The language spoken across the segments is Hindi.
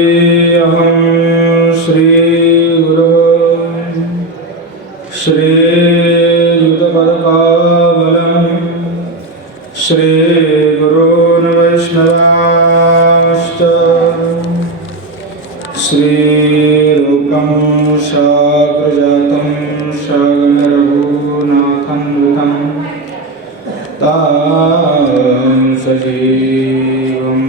वन्देऽहं श्रीगुरो श्रीयुतपदकमलं श्रीगुरून् वैष्णवांश्च श्रीरूपं शाग्रजातं शगणरघुनाथं तं सजीवम्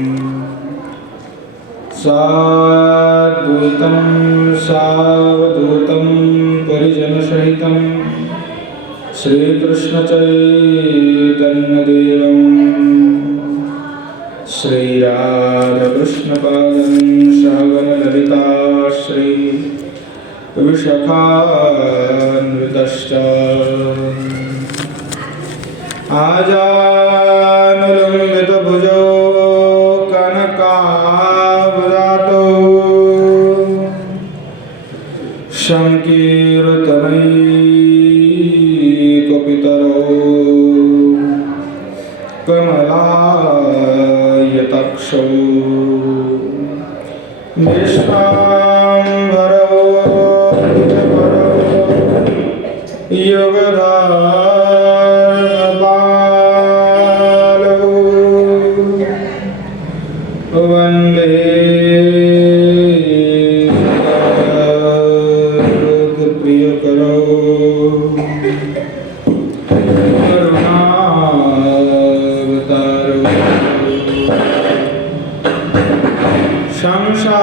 साद्भूतं सावधूतं परिजनसहितं श्रीकृष्णचैतन्यदेवं श्रीराधाकृष्णपादं सहगणललिता श्रीविशाखान्वितश्च आजानुलम्बितभुजो कनकावदातो शङ्कीर्तनैकपितरो कमलायताक्षौ विश्वाम्भरो योगधारपालो वन्दे प्रियकरो करुणावतारो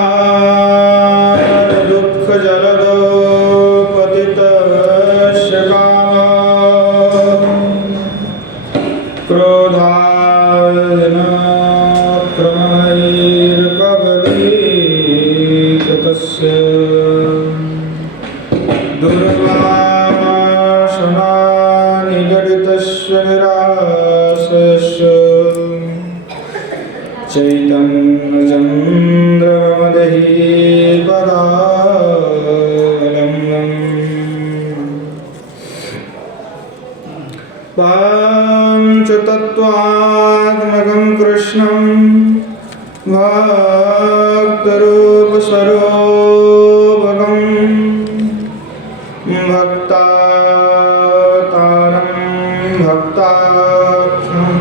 संसार दुःख जलदो पतितस्य क्रोधायन प्रमैर्कबलीकृतस्य दुर्वासनानिगडितस्य निराशस्य चैतन्यचन्द्रमदहि पदावलम्बम् पाञ्चतत्त्वात्मकं कृष्णं भक्तरूपस्वरूपं भक्तातारं भक्ताख्यं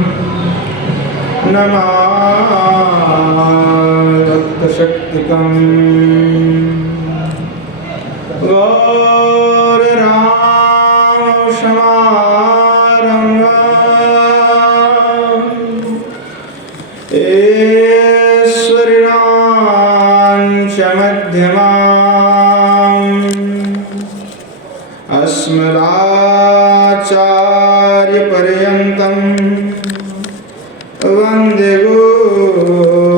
नमामि भक्तशक्तिकम् अस्मदाचार्यपर्यन्तं वन्दे गुरुपरम्पराम्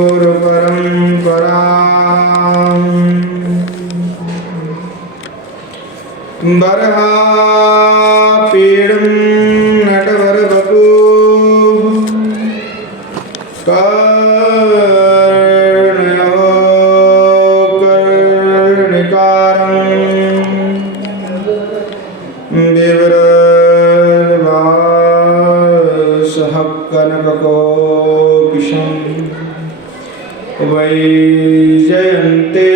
बर्हापीडं नटवरवपु कर्णयो कर्णिकारम् बिभ्रद्भासः कनककोकिशं वैजयन्ते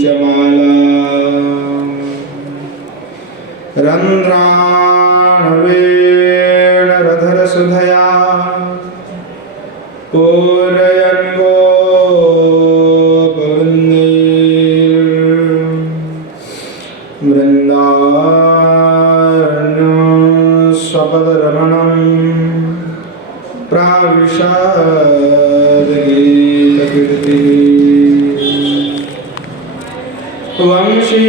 च माला रन्ध्राणवेणरधरसुधया पूरयन् गोपवन्दे वृन्दारण्यस्वपदरमणं प्राविशद्गीतकीर्तिः वंशी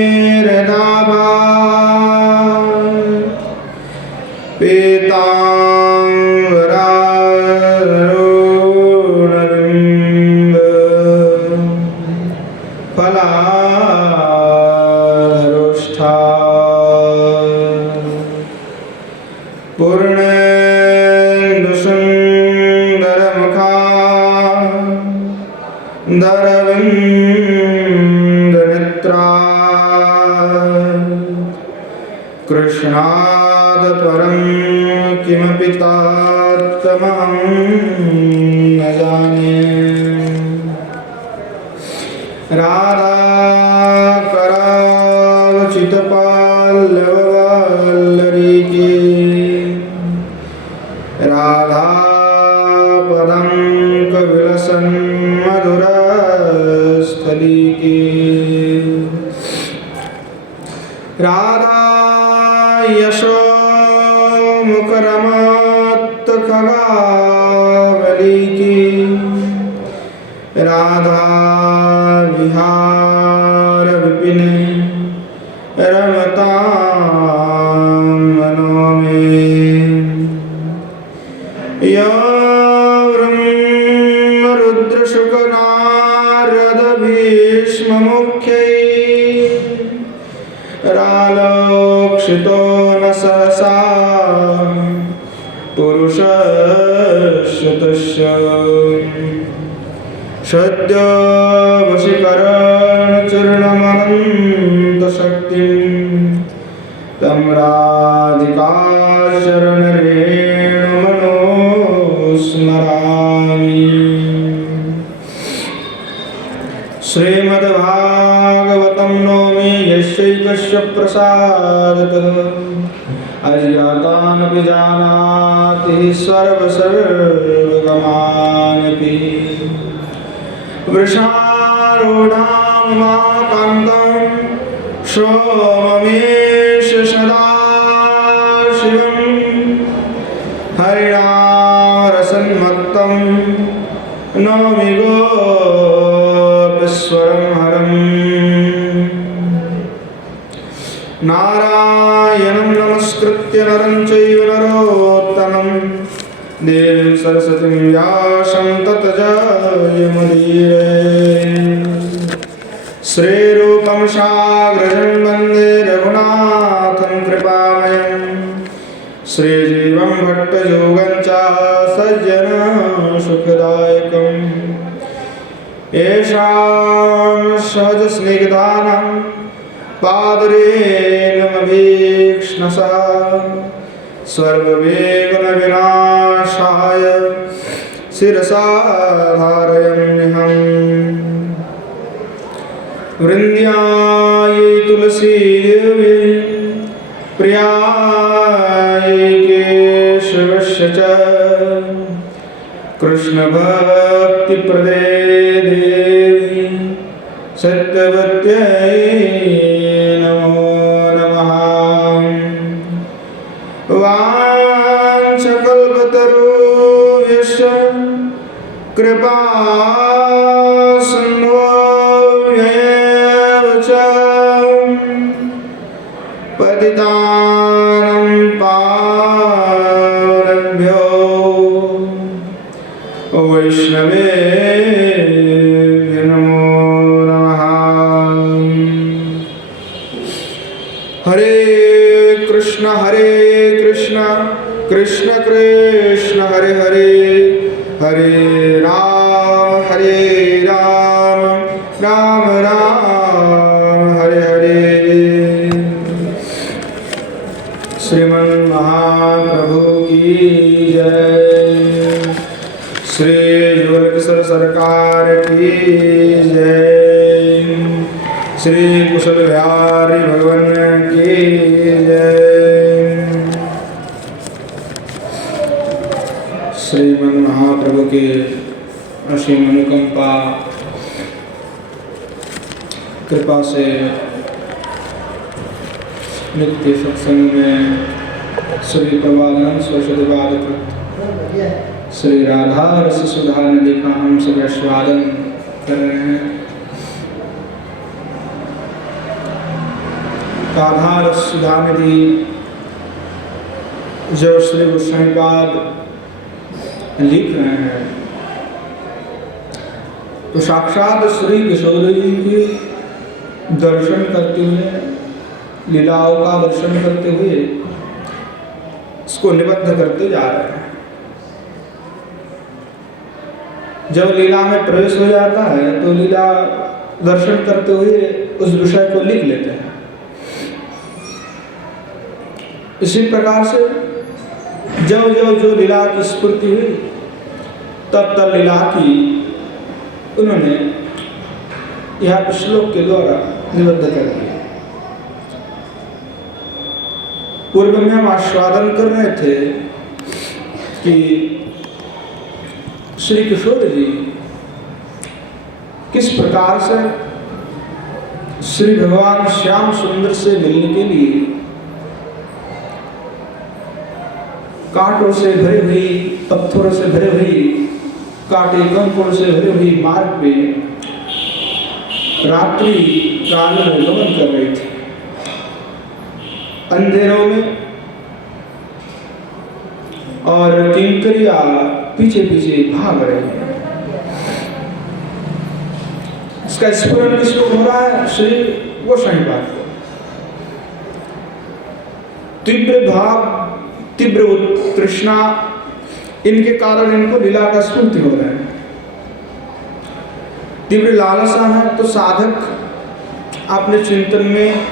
विभूषितकरान्नवनीरदाभा पीताम्बरारुणबिम्ब फलाधरोष्ठा पूर्णेन्दुसुन्दरमुखा दरविन्दनेत्र कृष्णाद परं किमपि तत्त्वमहं न जाने। राधा करावचितपाल्लवल्लरी की राधा पदं कविलसन मधुरस्थली की राधा यशो मुखरमत खगावली की राधा विहार विपिन रमतां मनो में। ब्रह्म रुद्र शुक नारद भीष्म मुख्यै रालोक्षितो न सहसा पुरुषश्रुतस्य सद्यो वशीकरणचूर्णमनन्तशक्तिं तं राधिका शरणरेणुमनो स्मरामि। श्रीमद्भागवतं नौमि यस्यैकस्य प्रसादतः अज्ञातानपि जानाति सर्वगमानपि। वृषारूढां माकान्तं सोममेष सदाशिवं हरिणामरसन्मत्तं नौमि गोपीश्वरं हरम्। नारायणं नमस्कृत्य नरं चैव नरोत्तमं देवीं सरस्वतीं व्यासं ततो जयमुदीरये। श्रीरूपं साग्रजं वन्दे रघुनाथं कृपामयं श्रीजीवं भट्टयोगं च सज्जनं सुखदायकम्। येषां सहजस्निग्धानां पादरेणुमभीक्ष्णसा सर्वविघ्नविनाशाय शिरसा धारयाम्यहम्। वृन्द्यायै तुलसीदेवी प्रियायै केशवस्य च कृष्णभक्तिप्रदे देवी सत्यवत्यै नमो नमः। वाञ्छकल्पतरुभ्यश्च कृपा सिन्धुभ्येव च पतितानां पावनेभ्यो वैष्णवेभ्यो नमो नमः। हरे कृष्ण कृष्ण कृष्ण हरे हरे हरे राम राम राम हरे हरे। श्रीमन् महाप्रभु की जय। श्री युगल किशोर सरकार की जय। श्री कुशल बिहारी भगवान की जय। श्रीमन महाप्रभु के असीम अनुकंपा कृपा से नित्य सत्संग में श्री प्रभानंद सरस्वती वादकृत श्री राधा रस सुधा नदी का हम सब आस्वादन कर रहे हैं। राधा रस सुधा नदी जो श्री गोस्वामीपाद लिख रहे हैं तो साक्षात श्री किशोर जी के दर्शन करते हुए, लीलाओं का दर्शन करते हुए इसको निबद्ध करते जा रहे हैं। जब लीला में प्रवेश हो जाता है तो लीला दर्शन करते हुए उस विषय को लिख लेते हैं। इसी प्रकार से जब जब जो लीला की स्फूर्ति हुई तब तब लीला की उन्होंने यहाँ श्लोक के द्वारा निबद्ध कर दिया। पूर्व में हम आस्वादन कर रहे थे कि श्री किशोर जी किस प्रकार से श्री भगवान श्याम सुंदर से मिलने के लिए कांटों से भरी हुई, पत्थरों से भरी हुई, कांटे कंकड़ से भरी हुई मार्ग पे रात्रि काल में गमन कर रहे थे। अंधेरों में और किंकरिया पीछे पीछे भाग रहे हैं। इसका स्मरण किसको हो रहा है? श्री गोसाईपाद को। तीव्र भाव, तीव्र तृष्णा, इनके कारण इनको लीला का स्फूर्ति हो रहा है। तीव्र लालसा है तो साधक अपने चिंतन में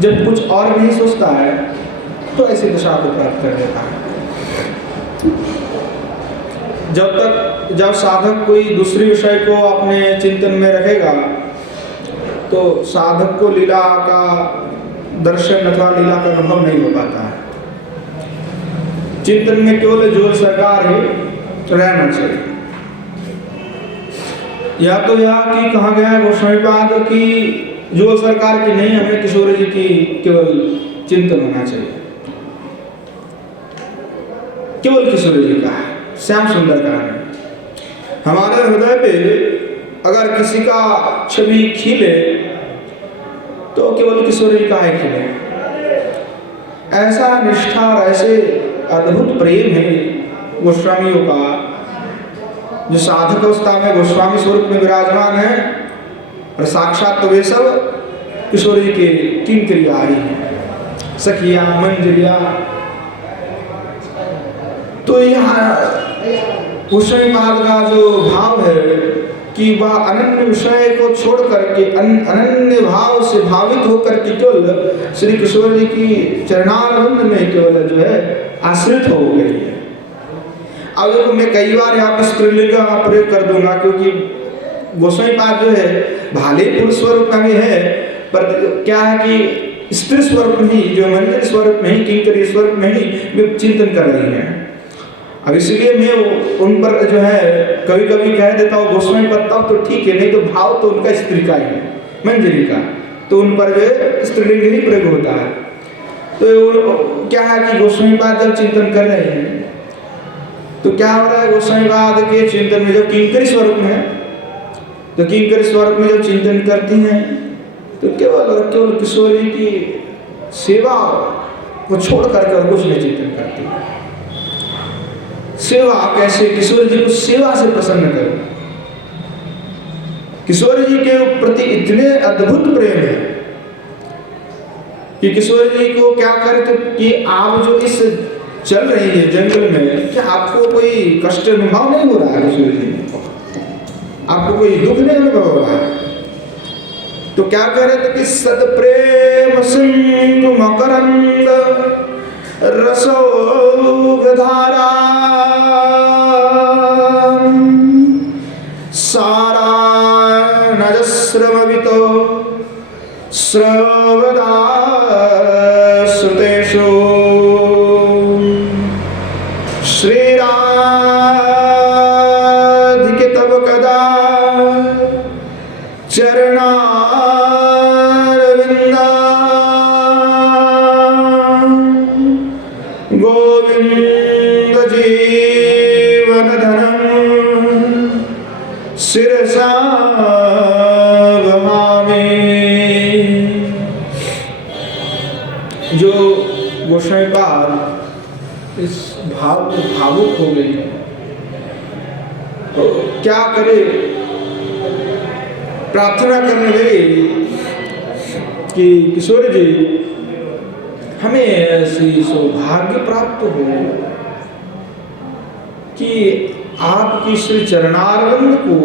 जब कुछ और नहीं सोचता है तो ऐसी दशा को प्राप्त कर लेता है। जब साधक कोई दूसरे विषय को अपने चिंतन में रखेगा तो साधक को लीला का दर्शन अथवा लीला का अनुभव नहीं हो पाता है। चिंतन में केवल जो सरकार है रहना चाहिए। या तो यह कि कहा गया है गोस्वामीपाद की जो सरकार की नहीं, हमें किशोर जी की केवल चिंतन होना चाहिए। केवल किशोर जी का, श्याम सुंदर का है। हमारे हृदय पे अगर किसी का छवि खिले तो केवल किशोर जी का है खिले। ऐसा निष्ठा और ऐसे अद्भुत प्रेम है गोस्वामियों का, जो साधक अवस्था में गोस्वामी स्वरूप में विराजमान है और साक्षात तो वे सब किशोर जी के किंकरिया आई हैं, सखिया मंजरिया। तो यहाँ गोस्वामीपाद का जो भाव है कि वह अनन्य विषय को छोड़ करके अनन्य भाव से भावित होकर के केवल श्री किशोर जी की चरणारविंद में केवल जो है आश्रित हो गई है। अब देखो मैं कई बार यहाँ पे स्त्रीलिंग का प्रयोग कर दूंगा क्योंकि गोस्वामीपाद जो है भाले पुरुष स्वरूप में भी है, पर क्या है कि स्त्री स्वरूप में ही, जो मंदिर स्वरूप में ही, किंकरी स्वरूप में ही वे चिंतन कर रही हैं। अब इसलिए मैं उन पर जो है कभी कभी कह देता हूँ गोस्वामीपाद तब तो ठीक है, नहीं तो भाव तो उनका स्त्री का ही है, मंजरी का, तो उन पर जो है स्त्रीलिंग ही प्रयोग होता है। तो क्या है कि गोस्वामीपाद जब चिंतन कर रहे हैं तो क्या हो रहा है, गोस्वामीपाद के चिंतन में जो किंकरी स्वरूप में है, तो किंकरी स्वरूप में जब चिंतन करती हैं तो केवल और केवल किशोर जी की सेवा को छोड़ करके कुछ नहीं चिंतन करती। सेवा कैसे, किशोर जी को सेवा से प्रसन्न करो। किशोर जी के प्रति इतने अद्भुत प्रेम है कि किशोर जी को क्या करते कि आप जो इस चल रही है जंगल में, क्या आपको कोई कष्ट अनुभव नहीं हो रहा है? किशोर जी आपको कोई दुख नहीं अनुभव हो रहा है? तो क्या कह रहे थे कि सद प्रेम सिंधु मकरंद रसोगधारा सारा नजस्रमवितो श्रवदा श्रुतेषु श्रीराधिके तव कदा चरणारविंदा गोविंद जीवन धनम शिरसा भवामि। जो गोस्वामीपाद इस भाव में भावुक हो गई तो क्या करे, प्रार्थना करने लगे कि किशोर जी हमें ऐसी सौभाग्य प्राप्त हो कि आपकी श्री चरणारविंद को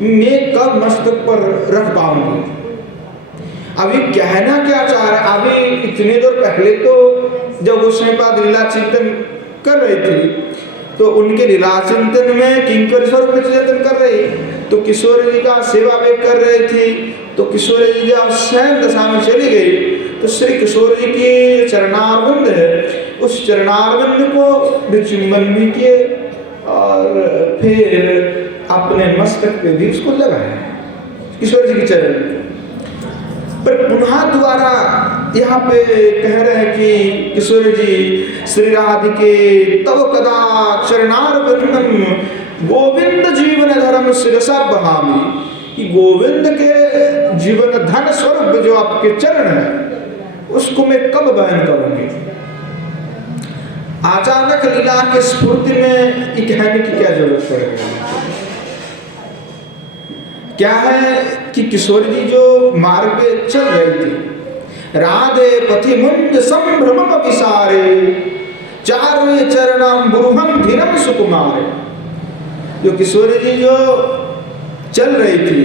मैं कब मस्तक पर रख पाऊंगी। अभी कहना क्या चाह रहे, अभी इतने देर पहले तो जब गोस्वामीपाद लीला चिंतन कर रहे थे तो उनके लीला चिंतन में किंकर स्वरूप में चिंतन कर रहे, तो किशोर जी का सेवा में कर रहे थे, तो किशोर जी जब शयन दशा में चली गई तो श्री किशोर जी की चरणारविंद है, उस चरणारविंद को विचुंबन भी किए और फिर अपने मस्तक पे भी उसको लगाया किशोर जी के चरण पर। पुनः द्वारा यहाँ पे कह रहे हैं कि किशोर जी श्री राधिके तव कदा चरणारविंदम गोविंद जीवन धर्म शिरसा बहामी, कि गोविंद के जीवन धन स्वरूप जो आपके चरण है उसको मैं कब बहन करूंगी। अचानक लीला के स्फूर्ति में कहने की क्या जरूरत पड़ेगी। क्या है कि किशोर जी जो मार्ग पे चल रही थी, राधे पथि मुंज संभ्रम विसारे चारे चरणम बुरुहम धीरम सुकुमारे। जो किशोर जी जो चल रही थी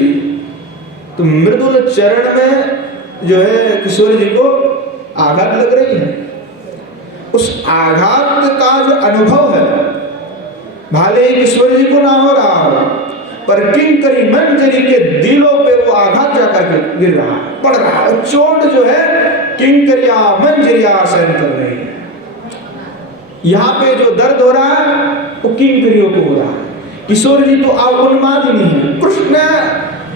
तो मृदुल चरण में जो है किशोर जी को आघात लग रही है, उस आघात का जो अनुभव है भले ही किशोर जी को ना हो रहा हो पर किंकरी मंजरी के दिलों पे वो आघात जाकर के गिर रहा है, पड़ रहा है, चोट जो है किंकरिया मंजरिया सहन कर रही है। यहाँ पे जो दर्द हो रहा है वो किंकरियों को हो रहा है। किशोर जी तो अब उन्मादिनी है, कृष्ण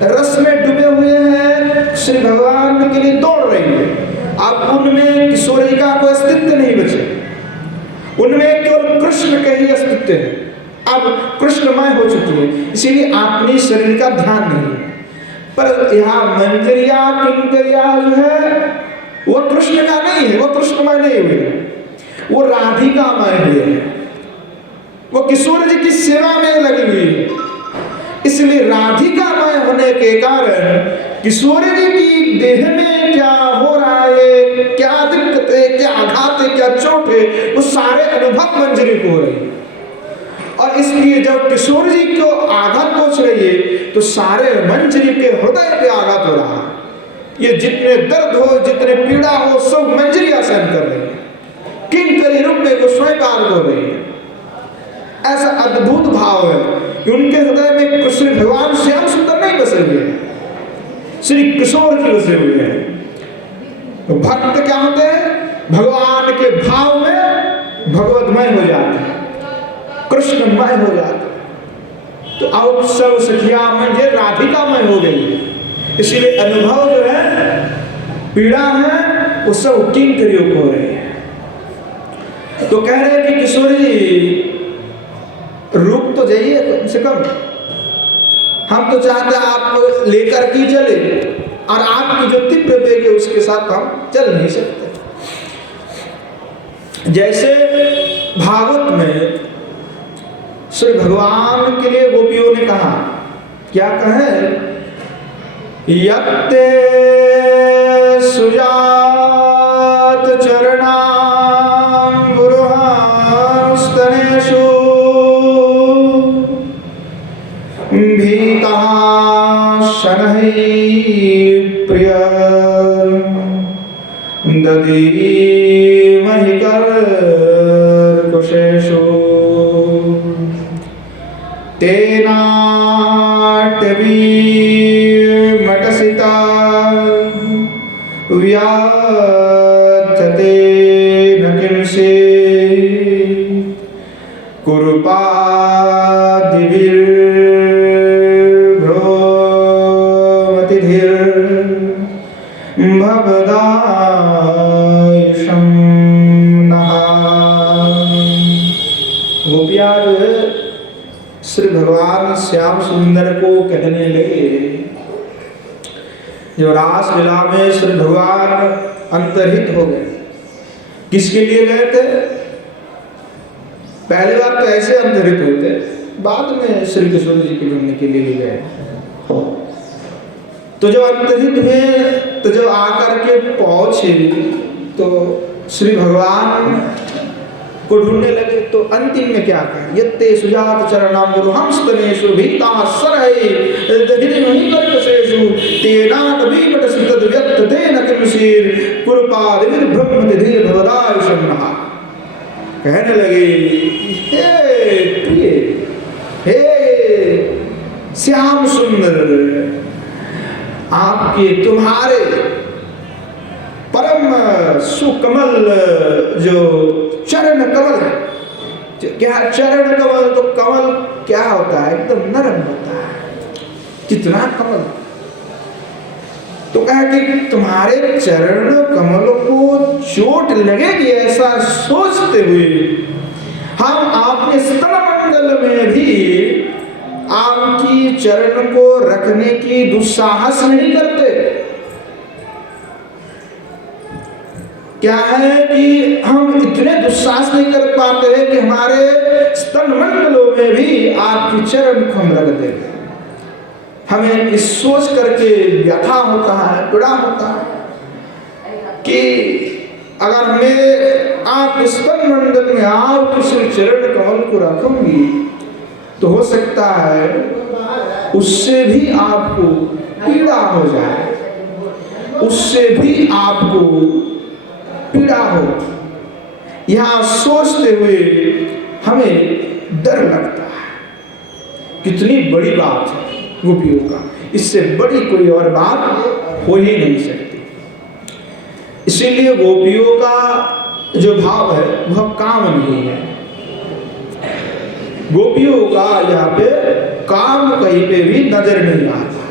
रस में डूबे हुए हैं, श्री भगवान के लिए दौड़ रही है। अब उनमें किशोर जी का कोई अस्तित्व नहीं बचे, उनमें केवल कृष्ण का ही अस्तित्व है। अब कृष्णमय हो चुकी है, इसीलिए अपने शरीर का ध्यान नहीं है। पर यहाँ मंजरिया किंकरिया जो है वो कृष्ण का नहीं है, वो कृष्णमय नहीं हुए है, वो राधिकामय हुए है, वो किशोर जी की सेवा में लगी हुई है। इसलिए राधिकामय होने के कारण किशोर जी की देह में क्या हो रहा है, क्या दिक्कत है, क्या आघात है, क्या चोट है, वो सारे अनुभव मंजरी को हो रही है। और इसलिए जब किशोर जी को आघात पहुंच रही है तो सारे मंजरी के हृदय पे आघात हो रहा है। ये जितने दर्द हो, जितने पीड़ा हो, सब मंजरियां सहन कर रही है, किंकरी रूप में गोस्वामी पाद हो रही है। ऐसा अद्भुत भाव है कि उनके हृदय में कृष्ण भगवान श्याम सुंदर नहीं बसे हुए हैं, श्री किशोर जी बसे हुए हैं। तो भक्त क्या होते हैं, भगवान के भाव में भगवतमय हो जाते हैं, कृष्णमय हो जाते। तो अब सब सखिया में ये राधिकामय हो गई, इसीलिए अनुभव जो है पीड़ा है वो सब किंकरियों को हो रही है। तो कह रहे हैं कि किशोर जी रुक तो जाइए कम से कम, हम तो चाहते हैं आप लेकर के चले और आपकी जो तीव्र वेग है उसके साथ हम चल नहीं सकते। जैसे भागवत में श्री भगवान के लिए गोपियों ने कहा, क्या कहे, यत्ते सुजात चरणाम गुरुहस्तनेषु भीता शनहि प्रिय दधीमहि कर्कुशेषु तेनाट्यभिमटसिता व्याथते न किंसे कुरुपादिभिर्भ्रमतिधिर्भवदायुषं नः। गोपियाँ जो है श्री भगवान श्याम सुंदर को कहने लगे, जो रास लीला में श्री भगवान अंतर्हित हो गए, किसके लिए गए थे? पहले बार तो ऐसे अंतर्हित होते, बाद में श्री किशोर जी के ढूंढने के लिए गए। तो जब अंतर्हित हुए तो जब आकर के पहुंचे तो श्री भगवान को ढूंढने लगे। तो अंतिम में क्या कहा, यत्ते सुजात चरणाम गुरुहंस्तनेषु भीता सरहि दधिमहि कर्कशेषु तेनाट विपटसित व्यक्त तेन शीर कुरुपादिविर ब्रह्म निधि भवदाय शमनहा। कहने लगे, हे प्रिय, हे श्याम सुंदर, आपके तुम्हारे परम सुकमल जो चरण कमल है, क्या चरण कमल, तो कमल क्या होता है, एकदम नरम होता है, कितना कमल। तो कहा कि तुम्हारे चरण कमल को चोट लगेगी ऐसा सोचते हुए हम आपके स्तनमंडल में भी आपकी चरण को रखने की दुस्साहस नहीं करते। क्या है कि हम इतने दुस्साहस नहीं कर पाते हैं कि हमारे स्तनमंडलों में भी आपकी चरण को हम रख दें। हमें इस सोच करके व्यथा होता है, पीड़ा होता है कि अगर मैं आप स्तनमंडल में आप किसी चरण कमल को रखूंगी तो हो सकता है उससे भी आपको पीड़ा हो जाए, उससे भी आपको पीड़ा हो। यहां सोचते हुए हमें डर लगता है। कितनी बड़ी बात है गोपियों का, इससे बड़ी कोई और बात हो ही नहीं सकती। इसीलिए गोपियों का जो भाव है वह काम नहीं है। गोपियों का यहाँ पे काम कहीं पे भी नजर नहीं आता,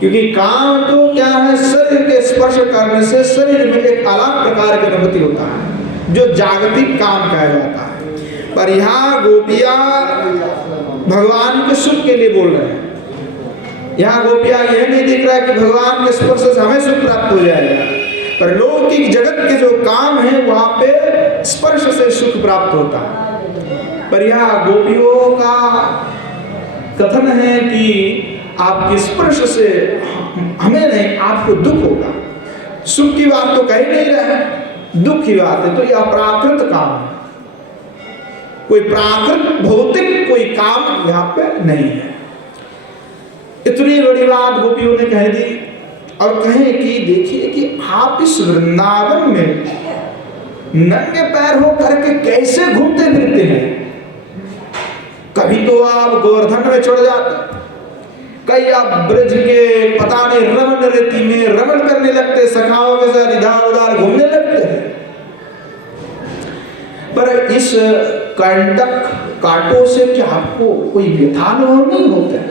क्योंकि काम तो क्या है, शरीर के स्पर्श करने से शरीर में एक अलग प्रकार की अनुभूति होता है जो जागतिक काम कहा जाता है। पर यहाँ गोपियां भगवान के सुख के लिए बोल रहे हैं। यहाँ गोपियां यह नहीं दिख रहा है कि भगवान के स्पर्श से हमें सुख प्राप्त हो जाएगा, पर लौकिक जगत के जो काम है वहां पे स्पर्श से सुख प्राप्त होता है। पर यहाँ गोपियों का कथन है कि आपके स्पर्श से हमें नहीं, आपको दुख होगा। सुख की बात तो कह नहीं रहे, दुख की बात है। तो यह प्राकृत काम है, कोई प्राकृत भौतिक कोई काम यहाँ पे नहीं है। इतनी बड़ी बात गोपियों ने कह दी और कहे कि देखिए कि आप इस वृंदावन में नंगे पैर हो करके कैसे घूमते फिरते हैं। कभी तो आप गोवर्धन में चढ़ जाते, कई आप ब्रज के पता नहीं रमण रीति में रमण करने लगते, सखाओं के साथ इधर उधर घूमने लगते हैं। पर इस कंटक कांटों से क्या आपको कोई व्यथा अनुभव नहीं होता है?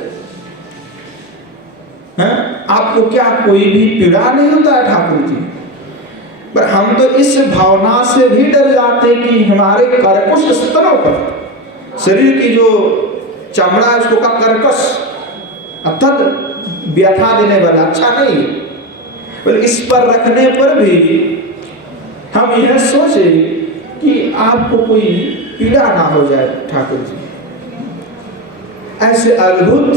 आपको क्या कोई भी पीड़ा नहीं होता है ठाकुर जी? पर हम तो इस भावना से भी डर जाते हैं कि हमारे कर्कश स्तनों पर, शरीर की जो चमड़ा है उसको का कर्कश अर्थात व्यथा देने वाला अच्छा नहीं, पर इस पर रखने पर भी हम यह सोचे कि आपको कोई पीड़ा ना हो जाए ठाकुर जी। ऐसे अद्भुत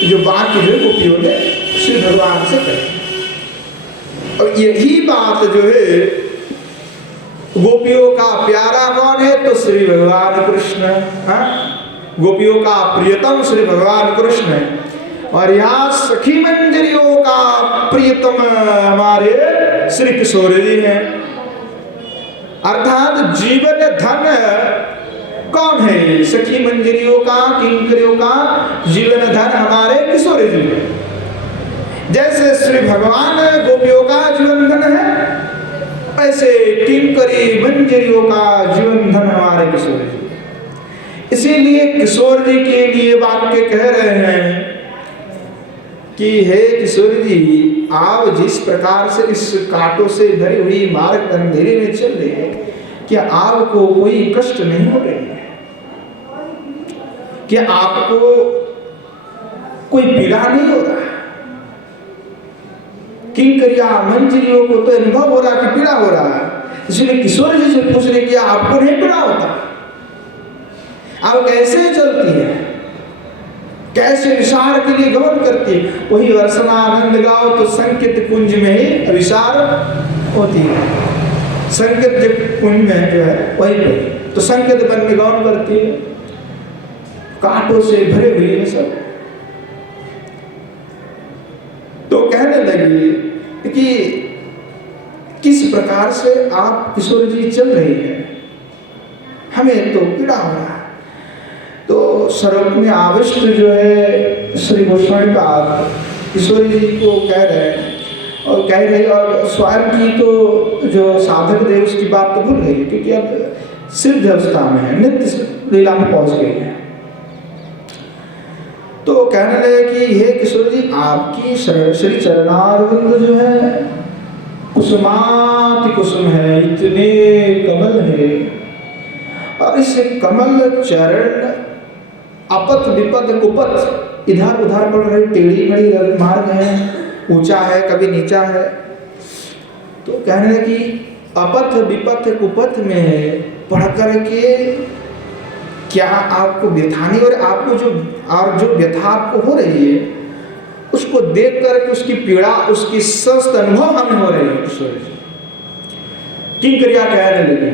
जो बात जो गोपियों ने श्री भगवान से कही। और यही बात जो है गोपियों का प्यारा कौन है, तो श्री भगवान कृष्ण। गोपियों का प्रियतम श्री भगवान कृष्ण है। और यहाँ सखी मंजरियों का प्रियतम हमारे श्री किशोर जी हैं। अर्थात जीवन धन कौन है, सखी मंजरियों का, किंकरियों का जीवन धन हमारे किशोर जी हैं। जैसे श्री भगवान गोपियों का जीवन धन है, ऐसे किंकरी मंजरियों का जीवन धन हमारे किशोर जी। इसीलिए किशोर जी के लिए वाक्य कह रहे हैं कि हे किशोर जी, आप जिस प्रकार से इस कांटों से भरी हुई मार्ग अंधेरे में चल रहे हैं, क्या आपको कोई कष्ट नहीं हो रही है? क्या आपको कोई पीड़ा नहीं हो रहा है? किंकरिया मंजरियों को तो अनुभव हो रहा है कि पीड़ा हो रहा है। इसलिए किशोर जी से पूछ रहे कि आपको नहीं पीड़ा होता? आप कैसे चलती है, कैसे विचार के लिए गमन करती है? वही वर्षना आनंद गाओ तो संकेत कुंज में ही विचार होती है। संकेत कुंज में जो है वही पे तो संकेत बन में गौन करती है, कांटों से भरे हुए सब। तो कहने लगी कि किस प्रकार से आप किशोर जी चल रही हैं, हमें तो पीड़ा हो रहा है। तो स्वरूप में आविष्ट जो है श्री गोस्वामी पाद किशोर जी को कह रहे हैं और कह रहे, और स्वयं की तो जो साधक देव उसकी बात तो भूल गई, क्योंकि अब सिद्ध अवस्था में है, नित्य लीला में पहुंच गई है। तो कहने लगे कि हे किशोर जी, आपकी श्री चरणारविंद जो है कुसुमाति कुसुम है, इतने कमल है, और इस कमल चरण अपत विपद कुपत इधर उधर पड़ रहे, टेढ़ी मेढ़ी मार्ग है, ऊंचा है कभी नीचा है। तो कहने लगे कि अपथ विपथ कुपथ में पढ़ करके क्या आपको व्यथा नहीं हो रही, आपको जो व्यथा आपको हो रही है उसको देख करके उसकी पीड़ा, उसकी स्वस्थ अनुभव हमें हो रही है। किशोर जी किंकरिया कहने लगी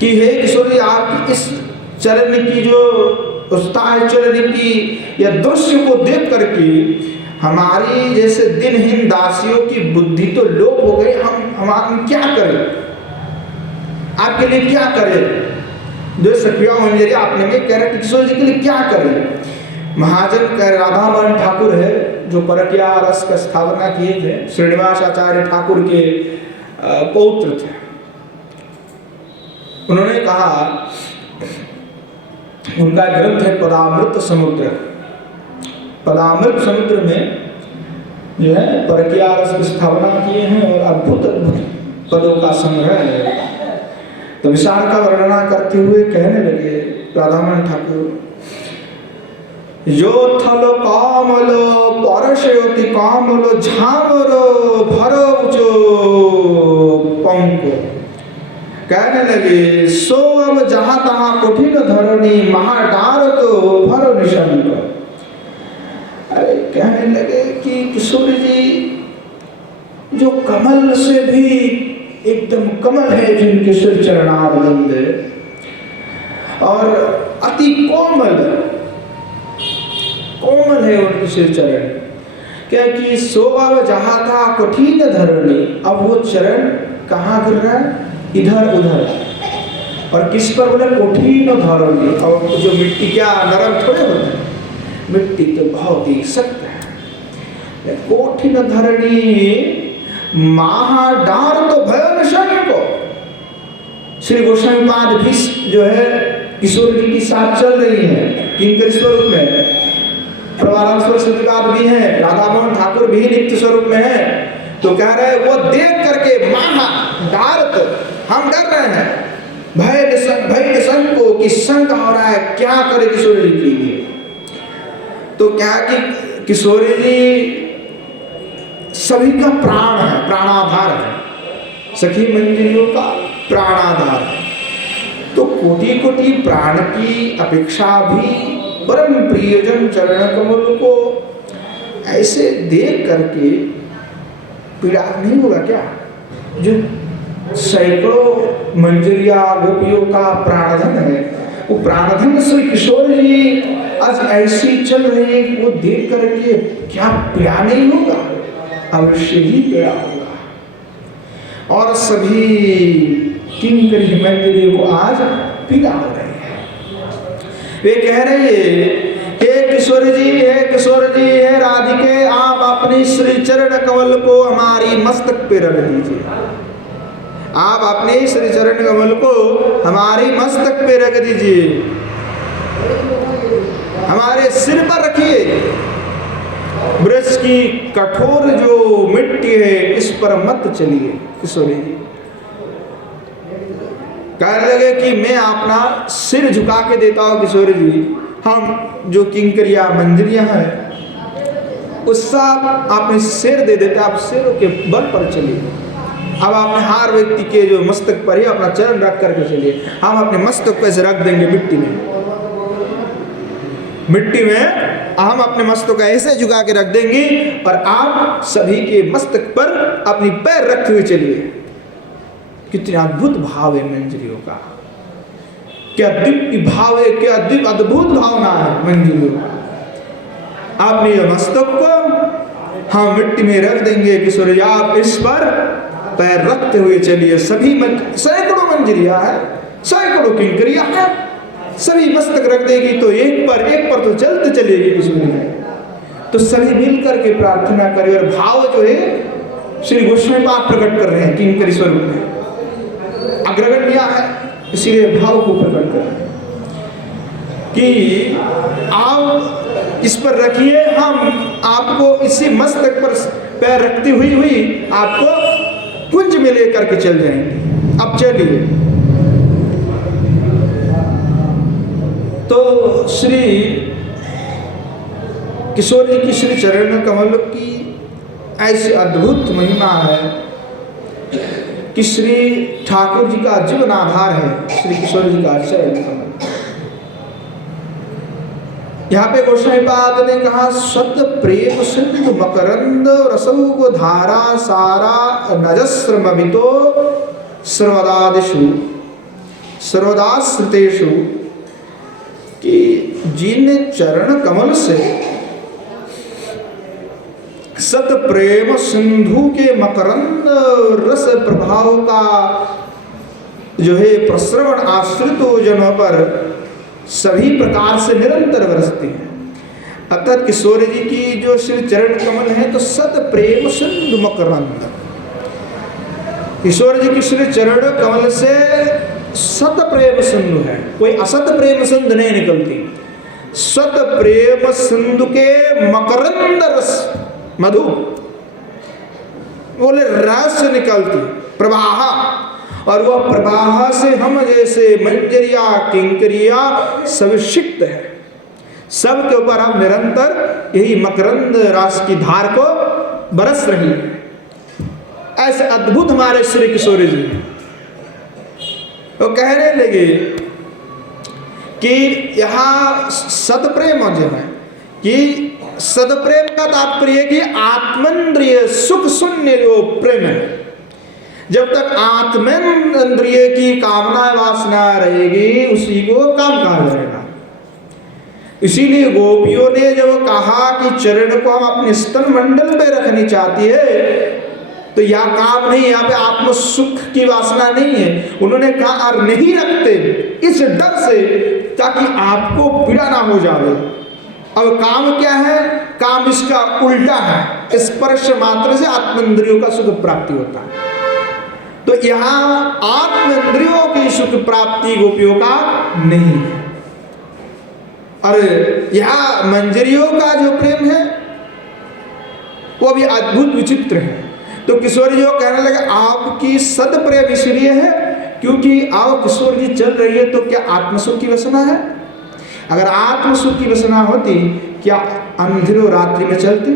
कि हे किशोर जी, आप इस चरण की जो उत्साह चरण की या दृश्य को देख करके हमारी जैसे दिनहीन दासियों की बुद्धि तो लोप हो गई। हम क्या करें, आपके लिए क्या करें? जो सखिया मंजरी आपने में कह रहे कि किशोर जी के लिए क्या करें। महाजन कह राधा मोहन ठाकुर है जो परकिया रस का स्थापना किए थे, श्रीनिवास आचार्य ठाकुर के पौत्र थे। उन्होंने कहा, उनका ग्रंथ है पदामृत समुद्र। पदामृत समुद्र में जो है परकिया रस की स्थापना किए हैं और अद्भुत अद्भुत पदों का संग्रह है। तो विशाल का वर्णना करते हुए कहने लगे राधामोहन ठाकुर, यो थल कामलो परशयोति कामलो झामरो भरो पंको। कहने लगे सो अब जहां तहां कठिन धरणी महाडार तो भरो निशंक। अरे कहने लगे कि किशोर जी जो कमल से भी एकदम कमल है जिनके श्री चरणारविंद और अति कोमल है उनके श्री चरण। क्या कि सोभाव जहां था कठिन धरणी, अब वो चरण कहाँ गिर रहा है, इधर उधर। और किस पर बोले कठिन धरणी, और जो मिट्टी क्या नरम थोड़े होते हैं, मिट्टी तो बहुत ही सख्त है। कठिन धरणी महाडार तो भय को। श्री गोस्वामी पाद भी जो है किशोर जी की साथ चल रही है, किंकर स्वरूप में, प्रवारांश्वर सिद्धिवाद भी है, राधा मोहन ठाकुर भी नित्य स्वरूप में है। तो कह रहे वो देख करके महाडार हम डर रहे हैं, भय निशंक को कि शंका हो रहा है, क्या करे किशोर जी के लिए। तो क्या कि किशोर जी सभी का प्राण है, प्राणाधार है, सखी मंजरियों का प्राणाधार है। तो कोटि कोटि प्राण की अपेक्षा भी परम प्रियजन चरण कमल को ऐसे देख करके पीड़ा नहीं होगा क्या? जो सैकड़ों मंजरिया गोपियों का प्राणधन है, वो प्राणधन श्री किशोर जी आज ऐसी चल रही है, वो देख करके क्या पीड़ा नहीं होगा? अवश्य ही पीड़ा होगा। और सभी किंकरी मंजरी को आज पीड़ा हो रही है। वे कह रही है हे किशोर जी, हे किशोर जी, हे राधिके, आप अपनी श्री चरण कमल को हमारी मस्तक पे रख दीजिए। आप अपने श्री चरण कमल को हमारी मस्तक पे रख दीजिए, हमारे सिर पर रखिए। वृक्ष की कठोर जो मिट्टी है इस पर मत चलिए। किशोरी जी कहने लगे कि मैं अपना सिर झुका के देता हूँ किशोरी जी, हम जो किंकरिया मंजरियां हैं उसका आपने सिर दे देते, आप सिर के बल पर चलिए। अब आपने हर व्यक्ति के जो मस्तक पर ही अपना चरण रख करके चलिए, हम अपने मस्तक पे से रख देंगे मिट्टी में हम अपने मस्तक ऐसे झुका के रख देंगे और आप सभी के मस्तक पर अपनी पैर रखते हुए चलिए। कितना अद्भुत भाव है मंजरियों का, क्या दिव्य भाव है, क्या दिव्य अद्भुत भावना है मंजरियों का। आपने ये मस्तक को हम मिट्टी में रख देंगे किशोर जी, आप इस पर पैर रखते हुए चलिए। सभी सैकड़ों मंजरिया है, सैकड़ों किंकरिया है, सभी मस्तक रख देगी तो एक पर तो चलते चलेगी किशोर जी। तो सभी मिल करके प्रार्थना करें और भाव जो है श्री गोस्वामी पाद प्रकट कर रहे हैं किंकरी स्वरूप में, अग्रगण्य है, इसीलिए भाव को प्रकट कर रहे हैं कि आप इस पर रखिए, हम आपको इसी मस्तक पर पैर रखती हुई आपको कुंज में लेकर के चल जाएंगे। अब चलिए, तो श्री किशोर जी की श्री चरण कमल की ऐसी अद्भुत महिमा है कि श्री ठाकुर जी का जीवन आधार है श्री किशोर जी का चरण कमल। यहाँ पे गोस्वामी पाद ने कहा, सत प्रेम सिंधु मकरंद रसऊ को धारा सारा नजस्रमितो सर्वदादिषु सर्वदाश्रितेषु, कि जिन चरण कमल से सत प्रेम सिंधु के मकरंद रस प्रभाव का जो है प्रश्रवण आश्रित जनों पर सभी प्रकार से निरंतर बरसते हैं। अतः किशोर जी की जो श्री चरण कमल है तो सत प्रेम सिंधु मकरंद, किशोर जी की श्री चरण कमल से सत प्रेम सिंधु है, कोई असत प्रेम सिंधु नहीं निकलती। सत प्रेम सिंधु के मकरंद रस मधु बोले रस निकलती प्रवाह, और वह प्रवाह से हम जैसे मंजरिया किंकरिया सब सिक्त है, सब के ऊपर हम निरंतर यही मकरंद रास की धार को बरस रही है। ऐसे अद्भुत हमारे श्री किशोर जी तो कहने लगे कि यहाँ सतप्रेम जो है कि सदप्रेम का तात्पर्य कि आत्मेंद्रिय सुख शून्य जो प्रेम है, जब तक आत्मेंद्रिय की कामना वासना रहेगी उसी को काम कहा जाएगा। इसीलिए गोपियों ने जब कहा कि चरण को हम अपने स्तन मंडल पे रखनी चाहती है तो यह काम नहीं, यहाँ पे आत्म सुख की वासना नहीं है। उन्होंने कहा और नहीं रखते इस डर से ताकि आपको पीड़ा ना हो जाए। अब काम क्या है? काम इसका उल्टा है, स्पर्श मात्र से आत्मेंद्रियों का सुख प्राप्ति होता है। तो यहाँ आत्मेंद्रियों की सुख प्राप्ति गोपियों का नहीं है। और यहाँ मंजरियों का जो प्रेम है वो भी अद्भुत विचित्र है। तो किशोर जी कहने लगे आपकी सद प्रेम इसलिए है क्योंकि आओ किशोर जी चल रही है तो क्या आत्मसुख की वासना है? अगर आत्मसुख की वासना होती क्या अंधेरों रात्रि में चलती?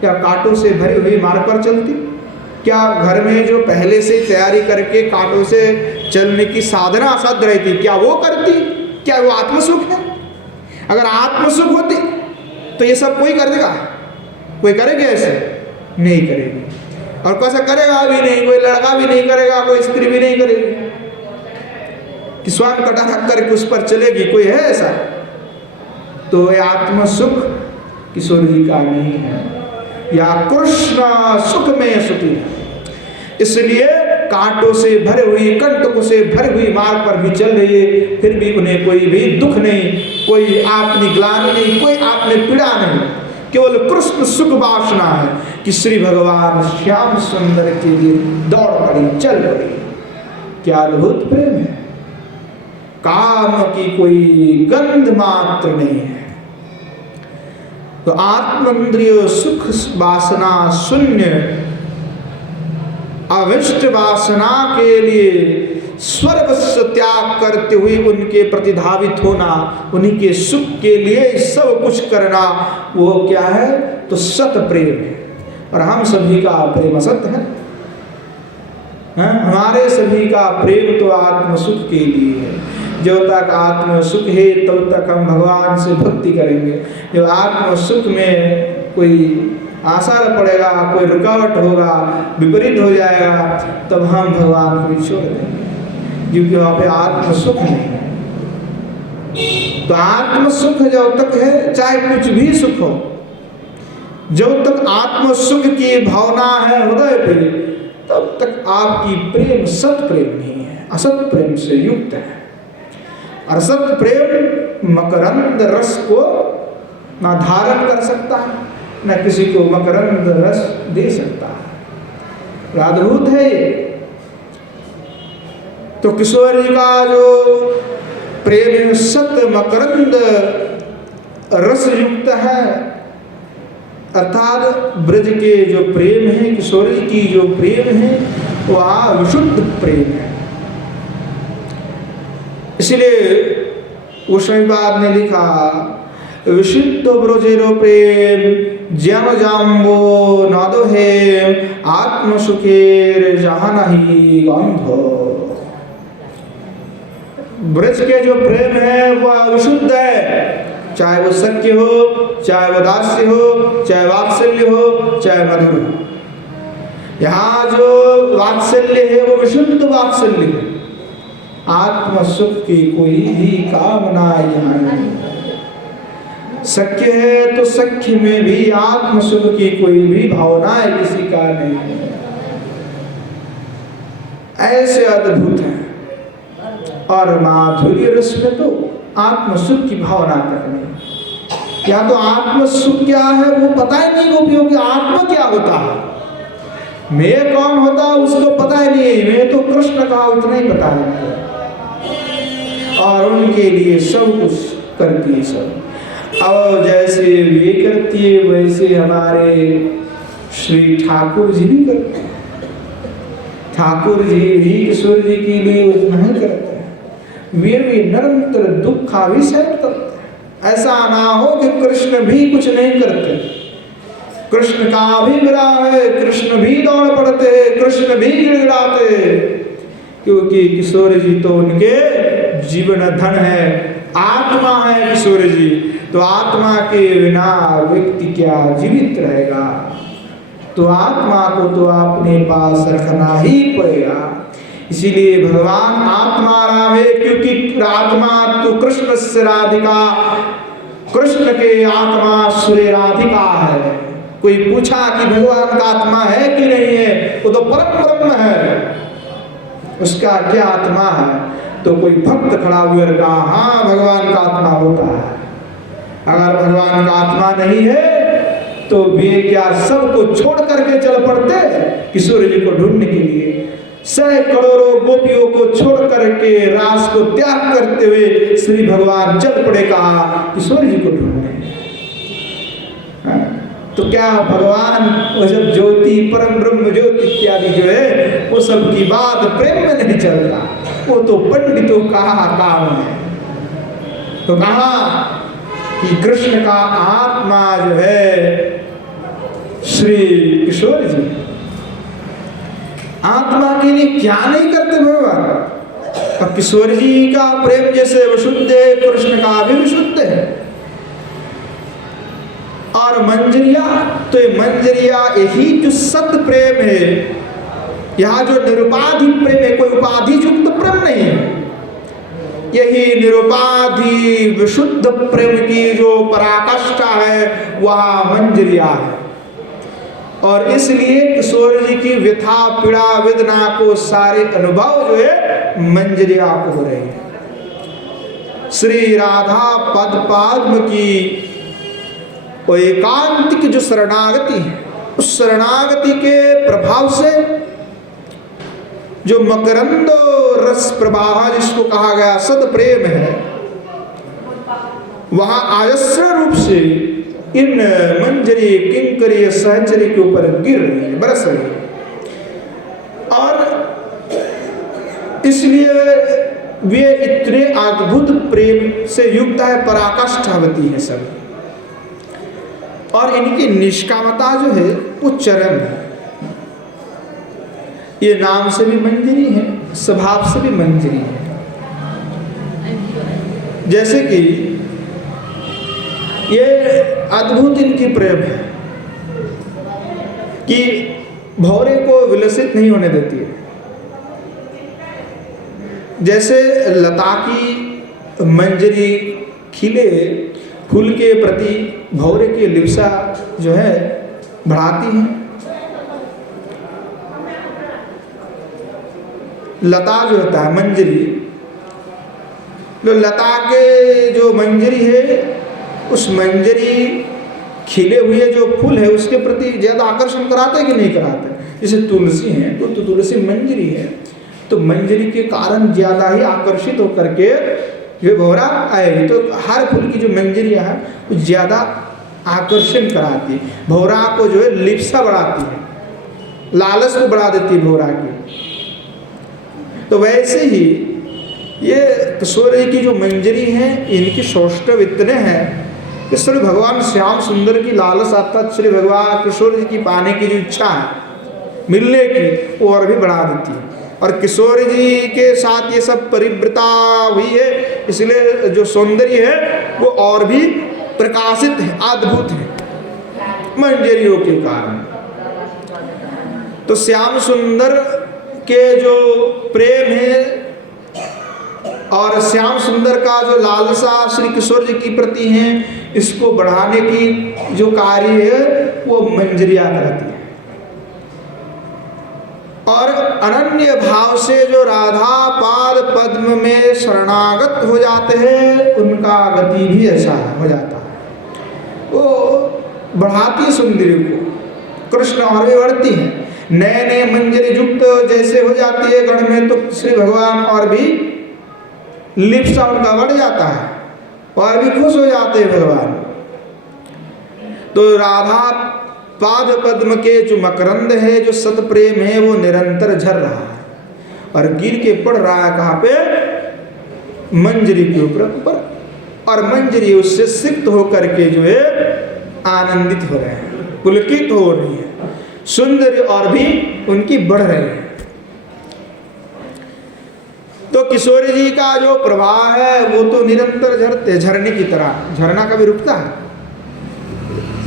क्या कांटों से भरी हुई मार्ग पर चलती? क्या घर में जो पहले से तैयारी करके कांटों से चलने की साधना साध रहती क्या वो करती? क्या वो आत्मसुख है? अगर आत्मसुख होती तो ये सब कोई कर देगा? कोई करेगा? ऐसे नहीं करेगी। और कैसा करेगा भी नहीं, कोई लड़का भी नहीं करेगा, कोई स्त्री भी नहीं करेगी कि स्वयं कटा रख करके उस पर चलेगी। कोई है ऐसा? तो ये आत्म सुख किशोर जी का नहीं है, या कृष्ण सुख में सुखी। इसलिए कांटों से भरे हुई कंटकों से भरी हुई मार्ग पर भी चल रही है, फिर भी उन्हें कोई भी दुख नहीं, कोई आपनी ग्लानि नहीं, कोई आपने पीड़ा नहीं, केवल कृष्ण सुख वासना है कि श्री भगवान श्याम सुंदर के लिए दौड़ पड़ी, चल पड़ी। क्या अद्भुत प्रेम है! काम की कोई गंध मात्र नहीं है। तो आत्मेंद्रिय सुख वासना शून्य अविष्ट वासना के लिए सर्वस्व त्याग करते हुए उनके प्रति धावित होना, उन्हीं के सुख के लिए सब कुछ करना, वो क्या है? तो सत प्रेम है। और हम सभी का प्रेम असत है। हमारे सभी का प्रेम तो आत्म सुख के लिए है। जब तक आत्म सुख है तब तक हम भगवान से भक्ति करेंगे। जब आत्म सुख में कोई आसार पड़ेगा, कोई रुकावट होगा, विपरीत हो जाएगा, तब हम भगवान को छोड़ देंगे, क्योंकि वहाँ पे आत्म सुख नहीं है। तो आत्म सुख जब तक है, चाहे कुछ भी सुख हो, जब तक आत्म सुख की भावना है हृदय पे, तब तक आपकी प्रेम सत प्रेम नहीं है, असत प्रेम से युक्त है। और सत प्रेम मकरंद रस को ना धारण कर सकता है, न किसी को मकरंद रस दे सकता है। अद्भुत है ये। तो किशोर जी का जो प्रेम सत मकरंद रस युक्त है, अर्थात ब्रज के जो प्रेम है, किशोर जी की जो प्रेम है, वह विशुद्ध प्रेम है। इसलिए गोस्वामीपाद ने लिखा, विशुद्ध ब्रजेरो प्रेम ज्ञान जाम्बो नादो है आत्म सुखेर जहां नहीं गंधो। ब्रज के जो प्रेम है वह विशुद्ध है, चाहे वो सत्य हो, चाहे वो दास्य हो, चाहे वात्सल्य हो, चाहे मधुर हो। यहाँ जो वात्सल्य है वो विशुद्ध वात्सल्य है। आत्म सुख की कोई भी कामना यहाँ नहीं। सख्य है तो सख्य में भी आत्म सुख की कोई भी भावना है किसी का नहीं है। ऐसे अद्भुत है। और माधुर्य रस में तो आत्म सुख की भावना तक नहीं। या तो आत्म सुख क्या है वो पता ही नहीं गोपियों की, आत्मा क्या होता है, मैं कौन होता है उसको पता ही नहीं। मैं तो कृष्ण का उतना ही पता है, और उनके लिए सब कुछ करती है सब। अब जैसे वे करती है वैसे हमारे श्री ठाकुर जी भी करते हैं। ठाकुर जी भी किशोर जी के लिए उतना ही करते हैं। वे भी निरंतर दुख भी सहन करते हैं। ऐसा ना हो कि कृष्ण भी कुछ नहीं करते। कृष्ण का भी विराह है, कृष्ण भी दौड़ पड़ते हैं, कृष्ण भी गिड़गिड़ाते, क्योंकि किशोर जी तो उनके जीवन धन है, आत्मा है किशोर जी। तो आत्मा के बिना व्यक्ति क्या जीवित रहेगा। तो आत्मा को तो अपने पास रखना ही पड़ेगा। इसीलिए भगवान आत्मा राम है, क्योंकि आत्मा तो कृष्ण से राधिका, कृष्ण के आत्मा सूर्य राधिका है। कोई पूछा कि भगवान का आत्मा है कि नहीं है, वो तो परम ब्रह्म है, उसका क्या आत्मा है। तो कोई भक्त खड़ा हुआ कहा हाँ भगवान का आत्मा होता है। अगर भगवान का आत्मा नहीं है तो वे क्या सबको छोड़ करके चल पड़ते किशोर जी को ढूंढने के लिए। सैकड़ों गोपियों को छोड़ करके रास को त्याग करते हुए श्री भगवान चल पड़े, कहा किशोर जी को ढूंढने। तो क्या भगवान वो जब ज्योति परम ब्रह्म ज्योति इत्यादि जो है वो सब की बात प्रेम में नहीं चलता, वो तो पंडितों का काम है। तो कहा कि कृष्ण का आत्मा जो है श्री किशोर जी, आत्मा के लिए क्या नहीं करते भगवान। अब किशोर जी का प्रेम जैसे विशुद्ध है, कृष्ण का भी विशुद्ध है। और मंजरिया, तो ये मंजरिया यही जो सत्य प्रेम है, यहाँ जो निरुपाधि प्रेम है, कोई उपाधि युक्त प्रेम नहीं है। यही निरुपाधि विशुद्ध प्रेम की जो पराकाष्ठा है वह मंजरिया है। और इसलिए किशोर जी की व्यथा पीड़ा वेदना को सारे अनुभव जो है मंजरिया को हो रहे हैं। श्री राधा पद पद्म की वो एकांतिक जो शरणागति है, उस शरणागति के प्रभाव से जो मकरंदो रस प्रवाह जिसको कहा गया सद प्रेम है, वहां आयस्र रूप से इन मंजरी किंकरी सहचरी के ऊपर गिर रही है, बरस रही है। और इसलिए वे इतने अद्भुत प्रेम से युक्त है, पराकाष्ठावती है सब। और इनकी निष्कामता जो है वो चरम है। ये नाम से भी मंजरी है, स्वभाव से भी मंजरी है। जैसे कि ये अद्भुत इनकी प्रेम है कि भौरे को विलसित नहीं होने देती है। जैसे लता की मंजरी खिले फूल के प्रति भौरे की लिप्सा जो है बढ़ाती हैं। लता जो होता है मंजरी, तो लता के जो मंजरी है, उस मंजरी खिले हुए जो फूल है उसके प्रति ज़्यादा आकर्षण कराते हैं कि नहीं कराते? जैसे तुलसी है तो तुलसी मंजरी है, तो मंजरी के कारण ज़्यादा ही आकर्षित होकर के ये भौरा आएगी। तो हर फूल की जो मंजरियाँ है वो ज़्यादा आकर्षण कराती है, भौरा को जो है लिप्सा बढ़ाती है, लालच को बढ़ा देती है भौरा की। तो वैसे ही ये किशोर की जो मंजरी हैं, इनकी सौष्ठव इतने हैं कि श्री भगवान श्याम सुंदर की लालस आता, श्री भगवान किशोर जी की पाने की जो इच्छा है मिलने की, वो और भी बढ़ा देती है। और किशोर जी के साथ ये सब परिवृता हुई है, इसलिए जो सौंदर्य है वो और भी प्रकाशित है, अद्भुत है मंजरियों के कारण। तो श्याम सुंदर के जो प्रेम है और श्याम सुंदर का जो लालसा श्री किशोर जी की प्रति है, इसको बढ़ाने की जो कार्य है वो मंजरियां करती है। और अनन्य भाव से जो राधा पाद पद्म में शरणागत हो जाते हैं, उनका गति भी ऐसा हो जाता है, वो बढ़ाती है सौंदर्य को। कृष्ण और भी बढ़ती है, नए नए मंजरी युक्त जैसे हो जाती है गण में, तो श्री भगवान और भी लिप्सा उनका बढ़ जाता है और भी खुश हो जाते हैं भगवान। तो राधा पाद पद्म के जो मकरंद है, जो सत प्रेम है, वो निरंतर झर रहा है और गिर के पड़ रहा है कहाँ पे? मंजरी के ऊपर। और मंजरी उससे सिक्त होकर के जो है आनंदित हो रहे हैं, पुलकित हो रही है, सुंदर और भी उनकी बढ़ रही है। तो किशोर जी का जो प्रवाह है वो तो निरंतर झरते, झरने की तरह। झरना कभी रुकता है?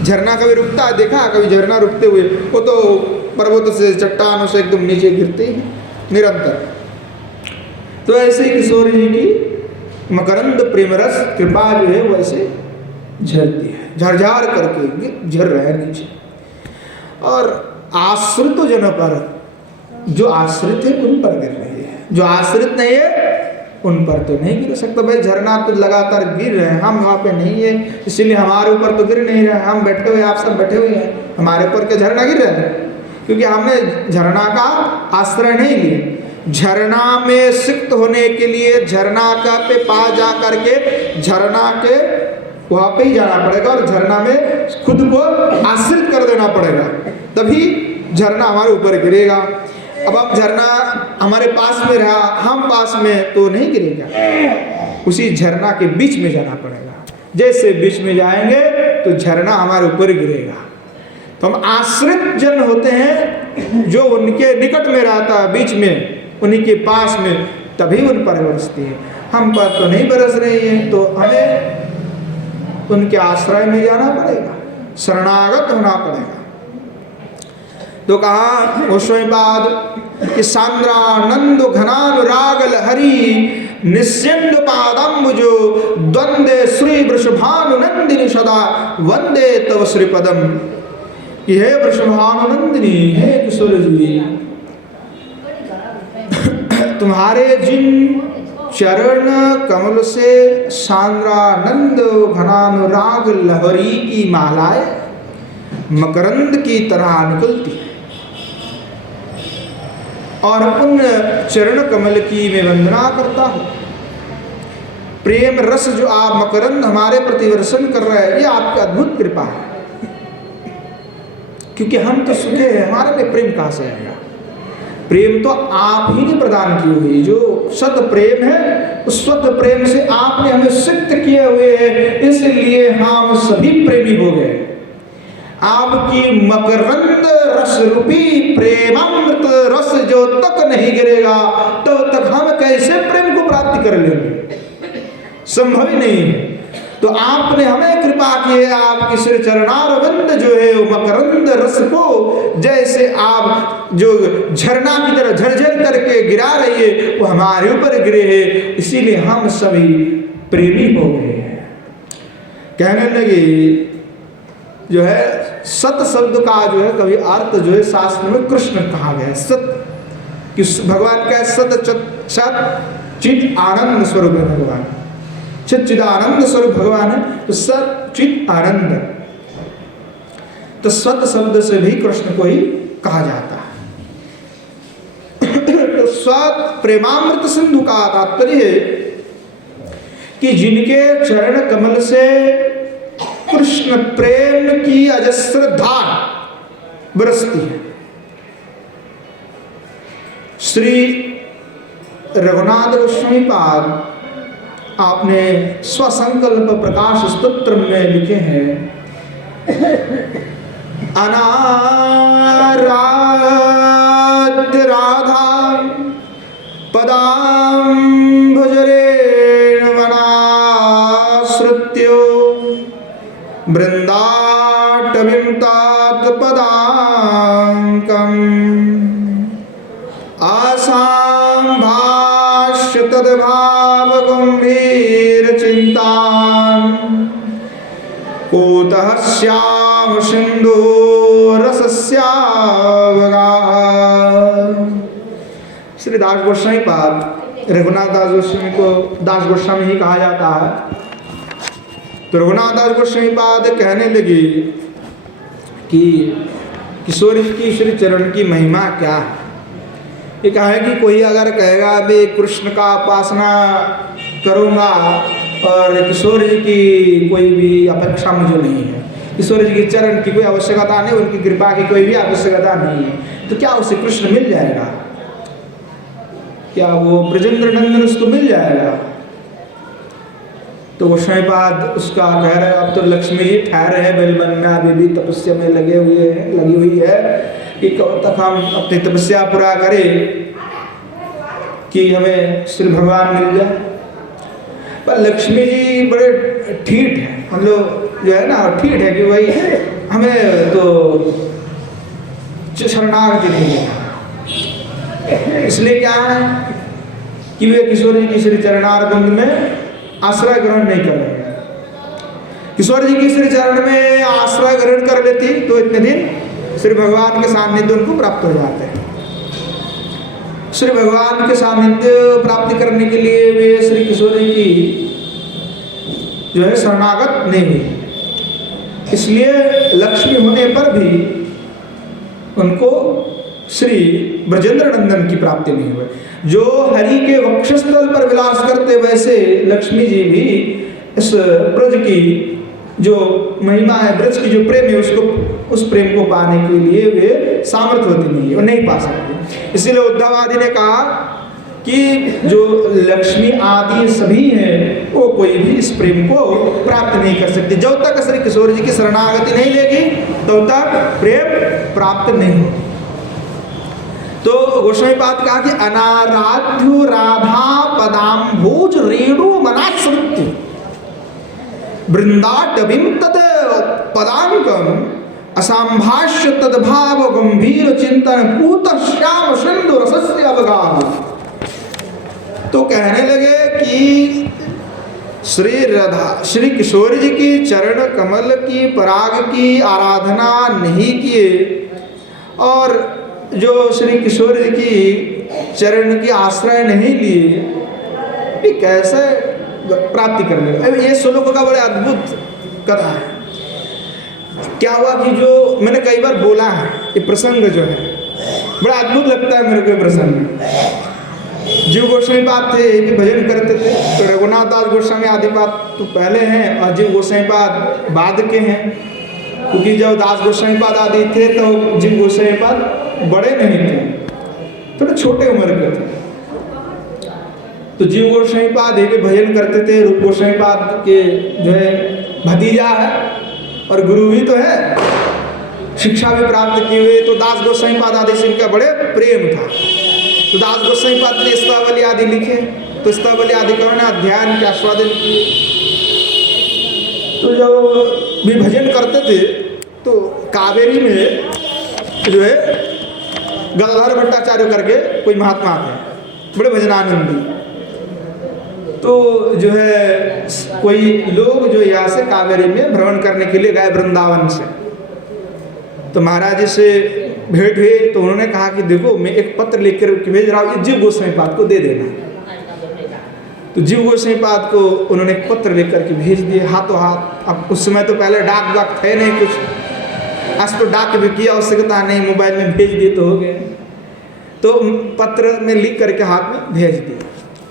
झरना कभी रुकता है? देखा कभी झरना रुकते हुए? वो तो पर्वत से, चट्टानों से एकदम नीचे गिरते ही निरंतर। तो ऐसे ही किशोर जी की मकरंद प्रेम रस कृपा जो है वो ऐसे झरती है, झरझार करके झर रहे हैं नीचे। और आश्रित जन पर, जो आश्रित है उन पर गिर रही है, जो आश्रित नहीं है उन पर तो नहीं गिर सकता। भाई झरना तो लगातार गिर रहे हैं, हम वहाँ पे नहीं है, इसीलिए हमारे ऊपर तो गिर नहीं रहे। हम बैठे हुए, आप सब बैठे हुए हैं, हमारे ऊपर क्या झरना गिर रहा है? क्योंकि हमने झरना का आश्रय नहीं लिया। झरना में सिक्त होने के लिए झरना का पे पास जा करके झरना के वहाँ पे ही जाना पड़ेगा और झरना में खुद को आश्रित कर देना पड़ेगा, तभी झरना हमारे ऊपर गिरेगा। अब झरना हमारे पास में रहा, हम पास में तो नहीं गिरेगा, उसी झरना के बीच में जाना पड़ेगा। जैसे बीच में जाएंगे तो झरना हमारे ऊपर गिरेगा। तो हम आश्रित जन होते हैं, जो उनके निकट में रहता है, बीच में उन्हीं के पास में, तभी उन पर बरसती है। हम पर तो नहीं बरस रही है, तो हमें उनके आश्रय में जाना पड़ेगा, शरणागत होना पड़ेगा। तो कहा उसमें बाद कि सांद्रानंद घनानुराग लहरी निस्यंद पादम्बुजो द्वंद्वे श्री वृषभानुनंदिनी सदा वंदे तव श्रीपदम। हे वृषभानुनंदिनी, हे किशोर जी, तुम्हारे जिन चरण कमल से सांद्रानंद घनानुराग लहरी की मालाएं मकरंद की तरह निकलती है, और उन चरण कमल की मैं वंदना करता हूँ। प्रेम रस जो आप मकरंद हमारे प्रति वर्षण कर रहे हैं, ये आपकी अद्भुत कृपा है। क्योंकि हम तो सुखे हैं, हमारे में प्रेम कहाँ से आएगा? प्रेम तो आप ही ने प्रदान की हुई, जो सत प्रेम है, उस सत प्रेम से आपने हमें सिक्त किए हुए हैं, इसलिए हम सभी प्रेमी हो गए। आपकी मकरंद रस रूपी प्रेमामृत रस जो तक नहीं गिरेगा, तो तक हम कैसे प्रेम को प्राप्ति कर लेंगे? संभव ही नहीं है। तो आपने हमें कृपा की है, आपकी श्री चरणारविंद जो है वो मकरंद रस को जैसे आप जो झरना की तरह झरझर करके गिरा रही है, वो हमारे ऊपर गिरे हैं, इसीलिए हम सभी प्रेमी हो गए हैं। कहने लगे जो है सत शब्द का जो है कभी अर्थ जो है शास्त्र में कृष्ण कहा गया है। सत कि भगवान का सत चित आनंद स्वरूप है भगवान, चिदानंद स्वरूप भगवान है, तो सत चित आनंद, तो सत शब्द से भी कृष्ण को ही कहा जाता है। तो सत प्रेमामृत सिंधु का तात्पर्य है कि जिनके चरण कमल से कृष्ण प्रेम की अजस्र धार बरसती है। श्री रघुनाथ गोस्वामी पाद आपने स्वसंकल्प प्रकाश स्तोत्र में लिखे हैं, अनाराध्य राधा पदाम्बुजरेण वनाश्रित्यो वृन्दाटवीं तात पदाङ्कम् आसाम्भाष्य तद्भाव गंभीर चिंतान् कूतः श्याम सिंधु रसस्यावगाः। श्री दास गोस्वामी पाद रघुनाथ दास गोस्वामी को दास गोस्वामी ही कहा जाता है। तो रघुनाथ दास गोस्वामी पाद कहने लगे कि किशोर की श्री चरण की महिमा क्या है। ये कहा है कि कोई अगर कहेगा मैं कृष्ण का उपासना करूँगा और किशोर जी की कोई भी अपेक्षा मुझे नहीं है, किशोर जी के चरण की कोई आवश्यकता नहीं, उनकी कृपा की कोई भी आवश्यकता नहीं है, तो क्या उसे कृष्ण मिल जाएगा? क्या वो ब्रजेंद्र नंदन उसको मिल जाएगा? तो गोस्वामी पाद उसका कह रहे अब तो लक्ष्मी जी ठहरे हैं बेलबन में, अभी भी तपस्या में लगी हुई है कि कब तक हम अपनी तपस्या पूरा करें कि हमें श्री भगवान मिल जाए। पर लक्ष्मी जी बड़े ठीठ है, हम लोग जो है ना ठीठ है कि भाई हमें तो शरणागति नहीं है, इसलिए क्या है कि वे किशोर जी की श्री चरणारविंद में आश्रय ग्रहण नहीं कर रहे हैं। किशोर जी की श्री चरण में आश्रय ग्रहण कर लेती तो इतने दिन श्री भगवान के सानिध्य उनको प्राप्त हो जाते हैं। श्री भगवान के सानिध्य प्राप्ति करने के लिए वे श्री किशोर जी की जो है शरणागत नहीं हुई, इसलिए लक्ष्मी होने पर भी उनको श्री ब्रजेंद्र नंदन की प्राप्ति नहीं हुई। जो हरि के वक्षस्थल पर विलास करते वैसे लक्ष्मी जी भी इस ब्रज की जो महिमा है, ब्रज की जो प्रेम है उसको, उस प्रेम को पाने के लिए वे सामर्थ्य होती नहीं है, वो नहीं पा सकते। इसीलिए उद्धव आदि ने कहा कि जो लक्ष्मी आदि सभी हैं वो कोई भी इस प्रेम को प्राप्त नहीं कर सकते। जब तक श्री किशोर जी की शरणागति नहीं लेगी तब तक प्रेम प्राप्त नहीं हो। तो गोस्वामी पाद कहा कि अनाराध्यो राधा पदाम्भोज रेणु मनाश्रित्य वृंदाटवीं तद पदांकम असंभाष्य तद्भाव गंभीर चिंतन पूत श्याम सिंधु रसस्य अवगाह। तो कहने लगे कि श्री किशोर जी की चरण कमल की पराग की आराधना नहीं किए और जो श्री किशोर जी की चरण की आश्रय नहीं लिए, कैसे प्राप्ति करने। ये श्लोक का बड़े अद्भुत कथा है। क्या हुआ कि जो मैंने कई बार बोला है, ये प्रसंग जो है बड़ा अद्भुत लगता है मेरे को। प्रसंग जीव गोस्वामी पाद थे, ये भी भजन करते थे। तो रघुनाथ दास गोस्वामी आदि पाद तो पहले हैं और जीव गोस्वामी पाद बाद के हैं, क्योंकि जब दास गोस्वामी पाद आदि थे तो जीव गोस्वामी पाद बड़े नहीं थे, थोड़े छोटे उम्र के थे। तो जीव गोस्वामी पाद ये भी भजन करते थे। रूप गोस्वामी पाद के जो है भतीजा है और गुरु भी तो है, शिक्षा भी प्राप्त किए हुए। तो दास गोस्वामी पाद आदि से इनका बड़े प्रेम था। तो दास गोस्वामी पाद ने स्तवावली आदि लिखे। तो स्तवावली आदि का ना ध्यान के आस्वादन किए। तो जब भी भजन करते थे तो कावेरी में जो है गंगाधर भट्टाचार्य करके कोई महात्मा थे, बड़े भजनानंदी। तो जो है कोई लोग जो यहाँ से कावेरी में भ्रमण करने के लिए गए वृंदावन से। तो महाराज जी से भेंट हुई तो उन्होंने कहा कि देखो मैं एक पत्र लिखकर भेज रहा हूँ, जीव गोस्वामी पाद को दे देना। तो जीव गोस्वामी पाद को उन्होंने एक पत्र लिख करके भेज दिए हाथों हाथ। अब उस समय तो पहले डाक वाक थे नहीं कुछ, आज तो डाक भी किया आवश्यकता नहीं, मोबाइल में भेज दिए तो हो गए। तो पत्र में लिख करके हाथ में भेज दिया।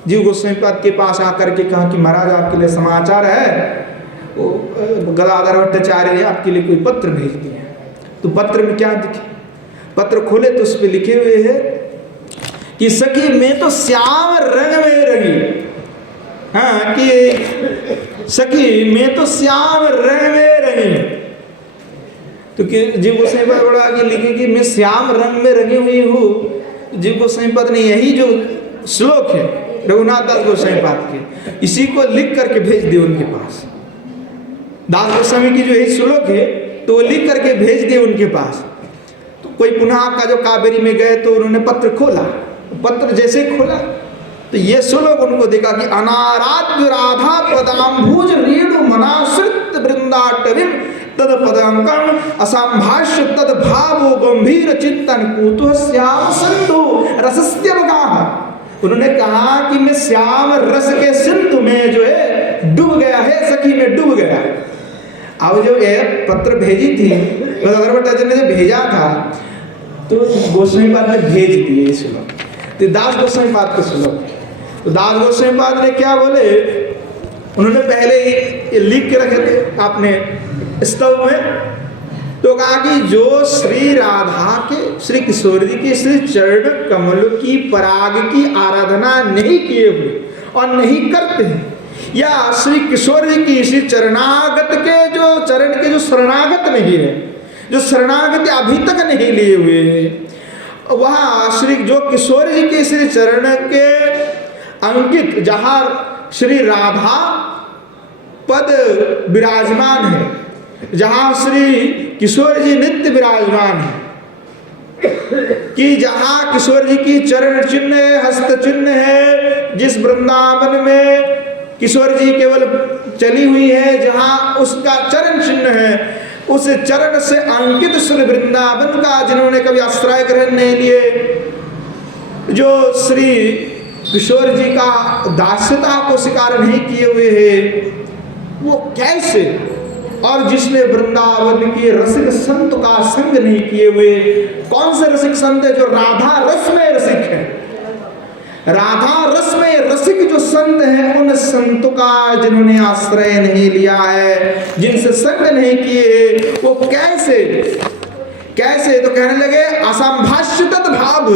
जीव गोस्वामी पाद के पास आकर के कहा कि महाराज आपके लिए समाचार है, वो गदाधर भट्टाचार्य ने आपके लिए कोई पत्र भेज दिया। तो पत्र में क्या दिखे, पत्र खोले तो उस पर लिखे हुए है कि सखी मैं तो श्याम रंग में रंगी, हाँ कि सखी मैं तो श्याम रंग में रंगी। तो कि जीव गोस्वामी पाद बड़ा आगे लिखे कि मैं श्याम रंग में रंगी हुई हूँ। जीव गोस्वामी पाद ने यही जो श्लोक है रघुनाथ दास गोस्वामी पाद के, इसी को लिख करके भेज दिए उनके पास। दास गोस्वामी की जो यही श्लोक है तो वो लिख करके भेज दिए उनके पास। तो कोई पुनः का जो कावेरी में गए तो उन्होंने पत्र खोला, पत्र जैसे खोला तो ये श्लोक उनको देखा कि अनाराध्य राधा पदाम्भुज रेणु मनाश्रित वृंदाटविम तद पदांकम असंभाष्य तद भावो गंभीर चिंतन कुतुह श्याम सिंधु रसस्यवगाह। उन्होंने कहा कि मैं श्याम रस के सिंधु में जो है डूब गया है, सखी में डूब गया। अब जो ये पत्र भेजी थी गदाधर भट्टाचार्य ने जो भेजा था तो गोस्वामी पाद ने भेज दिए श्लोक, तो दास गोस्वामी पाद के श्लोक। तो दास गोस्वामी पाद ने क्या बोले, उन्होंने पहले ही लिख के रखे थे अपने स्तव में। तो कहा कि जो श्री राधा के श्री किशोर जी के श्री चरण कमल की पराग की आराधना नहीं किए हुए और नहीं करते हैं, या श्री किशोर जी की श्री चरणागत के जो चरण के जो शरणागत नहीं है, जो शरणागति अभी तक नहीं लिए हुए, वहाँ श्री जो किशोर जी के श्री चरण के अंकित जहाँ श्री राधा पद विराजमान है, जहाँ श्री किशोर जी नित्य विराजमान है, कि जहाँ किशोर जी की चरण चिन्ह है, हस्त चिन्ह है, जिस वृंदावन में किशोर जी केवल चली हुई है, जहाँ उसका चरण चिन्ह है, उस चरण से अंकित श्री वृंदावन का जिन्होंने कभी आश्रय ग्रहण नहीं लिए, जो श्री किशोर जी का दास्यता को स्वीकार नहीं किए हुए है, वो कैसे, और जिसने वृंदावन के रसिक संत का संग नहीं किए हुए, कौन से रसिक संत है, जो राधा रस में रसिक है, राधा रस में रसिक जो संत हैं, उन संतों का जिन्होंने आश्रय नहीं लिया है, जिनसे संग नहीं किए, वो कैसे कैसे। तो कहने लगे असंभाष्य तद भाव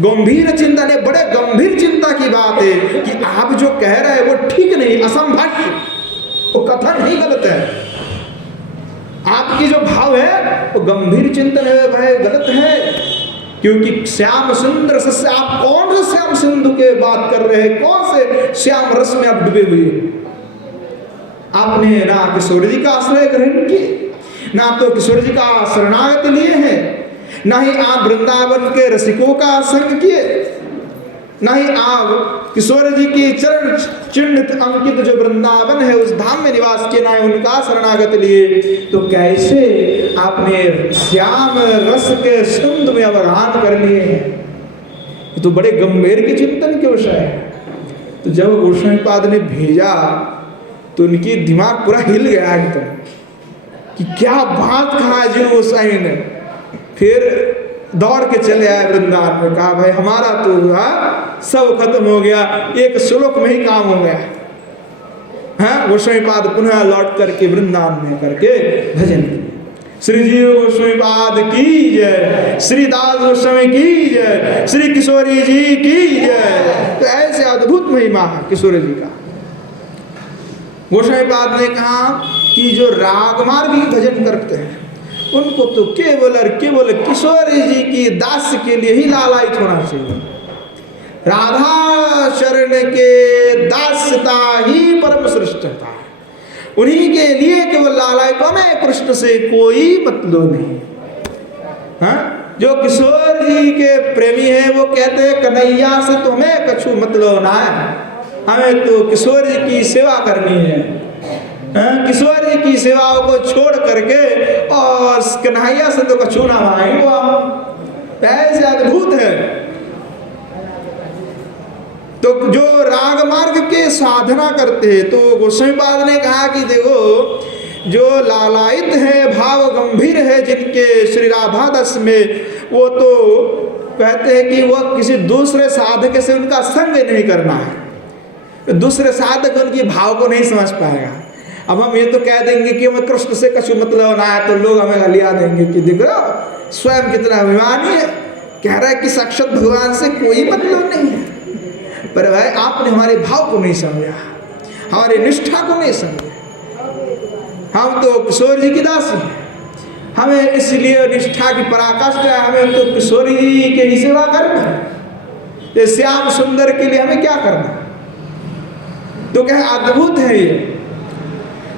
गंभीर चिंतन है, बड़े गंभीर चिंता की बात है कि आप जो कह रहे हैं वो ठीक नहीं, असंभाष्य, वो कथन ही गलत है, आपकी जो भाव है वो गंभीर चिंतन है भाई, गलत है। क्योंकि श्याम सुंदर से आप कौन से श्याम सिंधु के बात कर रहे हैं, कौन से श्याम रस में आप डूबे हुए, आपने ना किशोर जी का आश्रय ग्रहण किए, ना तो किशोर जी का शरणागत लिए हैं, ना ही आप वृंदावन के रसिकों का संग किए, ना ही आप किशोर जी की चरण चिन्हित अंकित जो वृंदावन है उस धाम में निवास किए, ना उनका शरणागत लिए। तो कैसे आपने श्याम रस के सिंधु में अवगाहन कर लिए हैं, तो बड़े गंभीर के चिंतन के विषय है। तो जब गोस्वामी पाद ने भेजा तो उनकी दिमाग पूरा हिल गया एकदम कि क्या बात कहा जी गोस्वामी ने। फिर दौड़ के चले आए वृंदावन में, कहा भाई हमारा तो सब खत्म हो गया, एक श्लोक में ही काम हो गया। हाँ, गोस्वामी पाद पुनः लौट करके वृंदावन में करके भजन किया। श्री जीव गोस्वामी पाद की जय, श्री दास गोस्वामी की जय, श्री किशोरी जी की जय। तो ऐसे अद्भुत महिमा है किशोरी जी का। गोस्वामी पाद ने कहा कि जो रागमार्गी भजन करते हैं उनको तो केवल और केवल किशोरी जी की दास के लिए ही लालायित होना चाहिए। राधा शरण के दासता ही परम श्रेष्ठता है, उन्हीं के लिए केवल लालायित, हमें कृष्ण से कोई मतलब नहीं। हाँ, जो किशोर जी के प्रेमी हैं वो कहते हैं कन्हैया से तो हमें कछु मतलब ना है, हमें तो किशोर जी की सेवा करनी है। किशोर जी की सेवाओं को छोड़ करके और कन्हैया संतों का छूना मांगेंगे वो ऐसे अद्भुत है। तो जो राग मार्ग के साधना करते हैं, तो गोस्वामीपाद ने कहा कि देखो जो लालायित है, भाव गंभीर है जिनके श्री राधा दास में, वो तो कहते हैं कि वह किसी दूसरे साधक से उनका संग नहीं करना है, दूसरे साधक उनकी भाव को नहीं समझ पाएगा। अब हम ये तो कह देंगे कि हमें कृष्ण से कुछ मतलब ना है, तो लोग हमें गालियां देंगे कि देखो स्वयं कितना अभिमानी है, कह रहा है कि साक्षात भगवान से कोई मतलब नहीं है। पर भाई आपने हमारे भाव को नहीं समझा, हमारी निष्ठा को नहीं समझा। हम तो किशोर जी की दासी हैं, हमें इसलिए निष्ठा की पराकाष्ठा है, हमें तो किशोर जी के ही सेवा करना है, ये श्याम सुंदर के लिए हमें क्या करना। तो कहे अद्भुत है ये।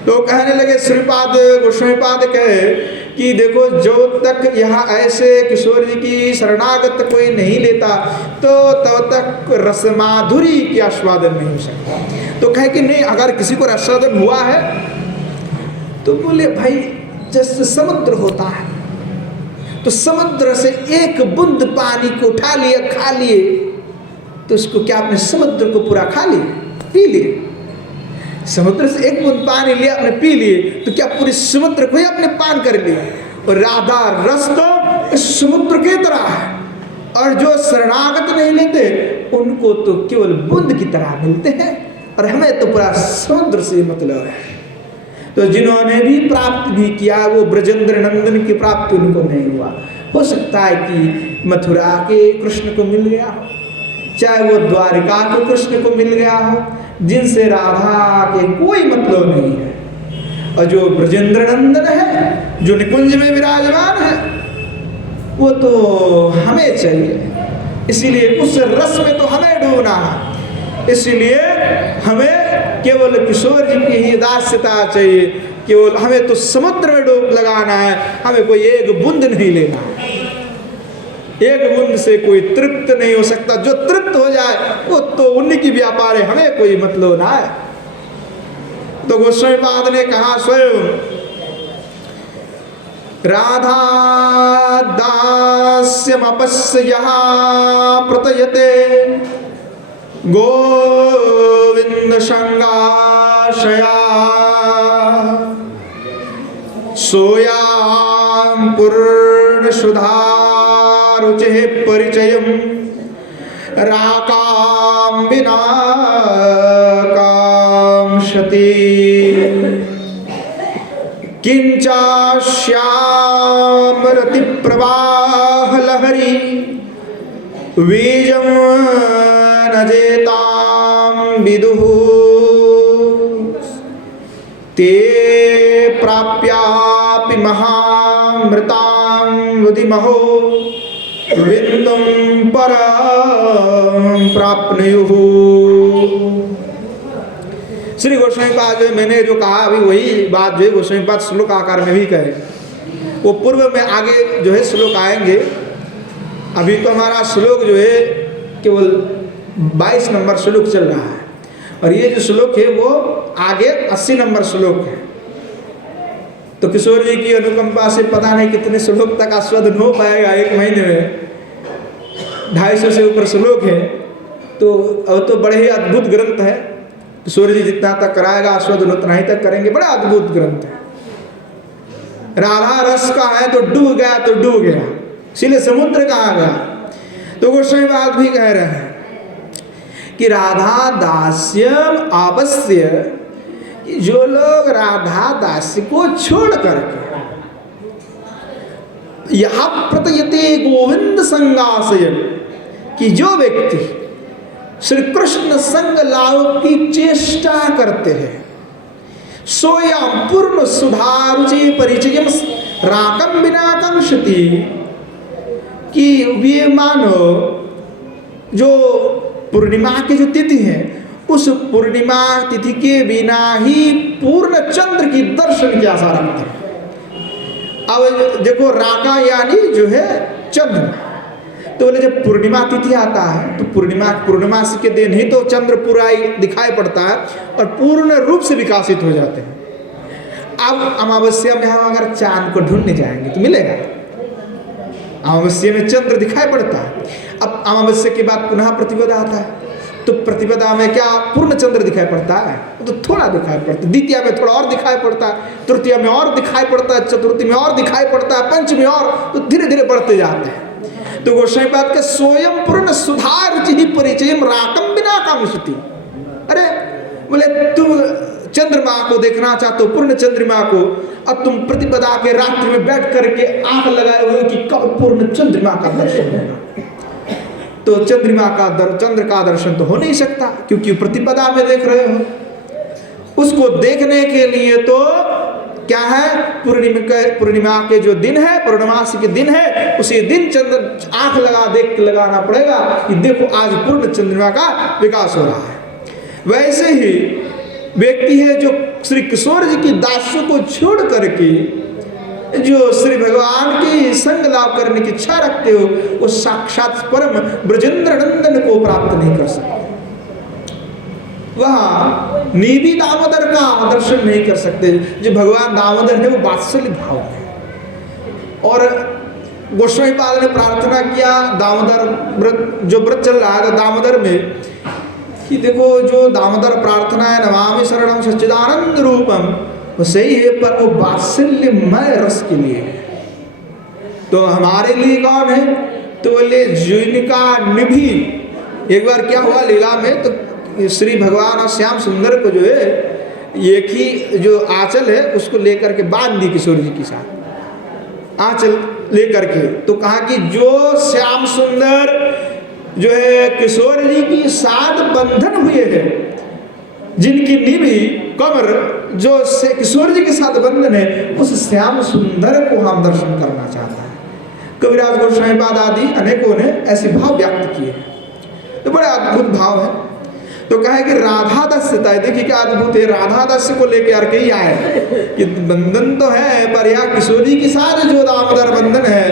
तो कहने लगे श्रीपाद गोस्वामीपाद कहे कि देखो जो तक यहाँ ऐसे किशोर जी की शरणागत कोई नहीं लेता, तो तब तक रसमाधुरी की आस्वादन नहीं हो सकता। तो कहे कि नहीं, अगर किसी को आस्वादन हुआ है तो बोले भाई जैसे समुद्र होता है, तो समुद्र से एक बूंद पानी को उठा लिए, खा लिए, तो उसको क्या आपने समुद्र को पूरा खा लिए, पी लिए। समुद्र से एक बूंद पानी लिया, आपने पी लिए, तो क्या पूरे समुद्र को ही आपने पान कर लिया। और राधा रस तो समुद्र की तरह है, और जो शरणागत नहीं लेते उनको तो केवल बूंद की तरह मिलते हैं, और हमें तो पूरा समुद्र से मतलब है। तो जिन्होंने भी प्राप्त भी किया वो ब्रजेंद्र नंदन की प्राप्ति उनको नहीं हुआ। हो सकता है कि मथुरा के कृष्ण को मिल गया हो, चाहे वो द्वारिका के कृष्ण को मिल गया हो, जिनसे राधा के कोई मतलब नहीं है। और जो ब्रजेंद्र नंदन है, जो निकुंज में विराजमान है, वो तो हमें चाहिए। इसीलिए उस रस में तो हमें डूबना है। इसलिए हमें केवल किशोर जी की ही दास्यता चाहिए, केवल हमें तो समुद्र में डूब लगाना है, हमें कोई एक बूंद नहीं लेना है। एक बूंद से कोई तृप्त नहीं हो सकता, जो तृप्त हो जाए वो तो उन्हीं की व्यापार है, हमें कोई मतलब ना है। तो गोस्वामीपाद ने कहा स्वयं राधा दास्यम अपस्यः प्रतयते गोविंद संगाशया सोयाम पूर्ण सुधा रुचि परिचयम राकाम बिना कांक्षति किंचा श्याम रति प्रवाह लहरी बीजम नजेताम विदुः ते प्राप्यापि महामृतां विधिमहो विन्दं परं प्राप्नुयुः। श्री गोस्वामीपाद मैंने जो कहा अभी वही बात जो है गोस्वामीपाद श्लोक आकार में भी कहे, वो पूर्व में आगे जो है श्लोक आएंगे। अभी तो हमारा श्लोक जो है केवल 22 नंबर श्लोक चल रहा है, और ये जो श्लोक है वो आगे 80 नंबर श्लोक है। तो किशोर जी की अनुकंपा से पता नहीं कितने श्लोक तक आस्वादन हो पाएगा, एक महीने में 250 से ऊपर श्लोक है। तो अब तो बड़े ही अद्भुत ग्रंथ है, किशोर जी जितना तक कराएगा आस्वादन उतना ही तक करेंगे, बड़ा अद्भुत ग्रंथ है। राधा रस का है तो डूब गया तो डूब गया, इसीलिए समुद्र कहा गया। तो गोस्वामीपाद भी कह रहे हैं कि राधा दास्यम आवश्य, जो लोग राधा दास्य को छोड़ करके यहाँ प्रतयते गोविंद संगाशय, कि जो व्यक्ति श्री कृष्ण संग लाभ की चेष्टा करते हैं, सोयम पूर्ण सुधारुचि परिचय राकम बिना कांक्षति, कि वे मानो जो पूर्णिमा की जो तिथि है, उस पूर्णिमा तिथि के बिना ही पूर्ण चंद्र की दर्शन की आशा रखते हैं। अब देखो राका यानी जो है चंद्र, तो बोले जब पूर्णिमा तिथि आता है तो पूर्णिमा के दिन ही तो चंद्र पूरा ही दिखाई पड़ता है और पूर्ण रूप से विकासित हो जाते हैं। अब अमावस्या में हम अगर चांद को ढूंढने जाएंगे तो मिलेगा? अमावस्या में चंद्र दिखाई पड़ता है। अब अमावस्या के बाद पुनः प्रतिपदा आता है, तो प्रतिपदा में क्या पूर्ण चंद्र दिखाई पड़ता है? तो थोड़ा दिखाई पड़ता है। द्वितीया में थोड़ा और दिखाई पड़ता है, तृतीया में और दिखाई पड़ता है, चतुर्थी में और दिखाई पड़ता है, पंचमी और, तो धीरे धीरे बढ़ते जाते हैं। तो गोसाई बात के स्वयं पूर्ण सुधार चिहि परिचय राकम बिना कामसुति। अरे बोले तुम चंद्रमा को देखना चाहते हो, पूर्ण चंद्रमा को, अब तुम प्रतिपदा के रात्रि में बैठ करके आंख लगाए हुए कि कब पूर्ण चंद्रमा का दर्शन होगा। तो चंद्र का दर्शन तो हो नहीं सकता, क्योंकि प्रतिपदा में देख रहे हो। उसको देखने के लिए तो क्या है, पूर्णिमा के जो दिन है, पूर्णमासी के दिन है, उसी दिन चंद्र आंख लगाना पड़ेगा कि देखो आज पूर्ण चंद्रमा का विकास हो रहा है। वैसे ही व्यक्ति है जो श्री किशोर जी की दासों को छोड़ करके जो श्री भगवान की संग लाभ करने की इच्छा रखते हो, वो साक्षात परम ब्रजेंद्र नंदन को प्राप्त नहीं कर सकते। वहां निधि दामोदर का दर्शन नहीं कर सकते। जो भगवान दामोदर है वो वात्सल्य भाव है। और गोस्वामी पाद ने प्रार्थना किया दामोदर व्रत, जो व्रत चल रहा है दामोदर में, कि देखो जो दामोदर प्रार्थना है नमामि शरणम सच्चिदानंद रूपम, वो सही है, पर वो वात्सल्यमय रस के लिए है। तो हमारे लिए कौन है? तो बोले जिनका निधि। एक बार क्या हुआ लीला में, तो श्री भगवान और श्याम सुंदर को जो है एक ही जो आंचल है उसको लेकर के बांध दी किशोर जी के साथ, आंचल लेकर के। तो कहा कि जो श्याम सुंदर जो है किशोर जी की साथ बंधन हुए हैं, जिनकी निधि कमर जो से किशोर जी के साथ बंधन है, उस श्याम सुंदर को हम दर्शन करना चाहता है। कविराज गोस्वामी पाद आदि अनेकों ने ऐसे भाव व्यक्त किए हैं। तो बड़े अद्भुत भाव है। तो कहे कि राधा दास्यता है, देखिए क्या अद्भुत है। राधा दास्य को लेकर यार कहीं आए कि बंधन तो है, पर यहाँ किशोर जी के साथ जो दामोदर बंधन है,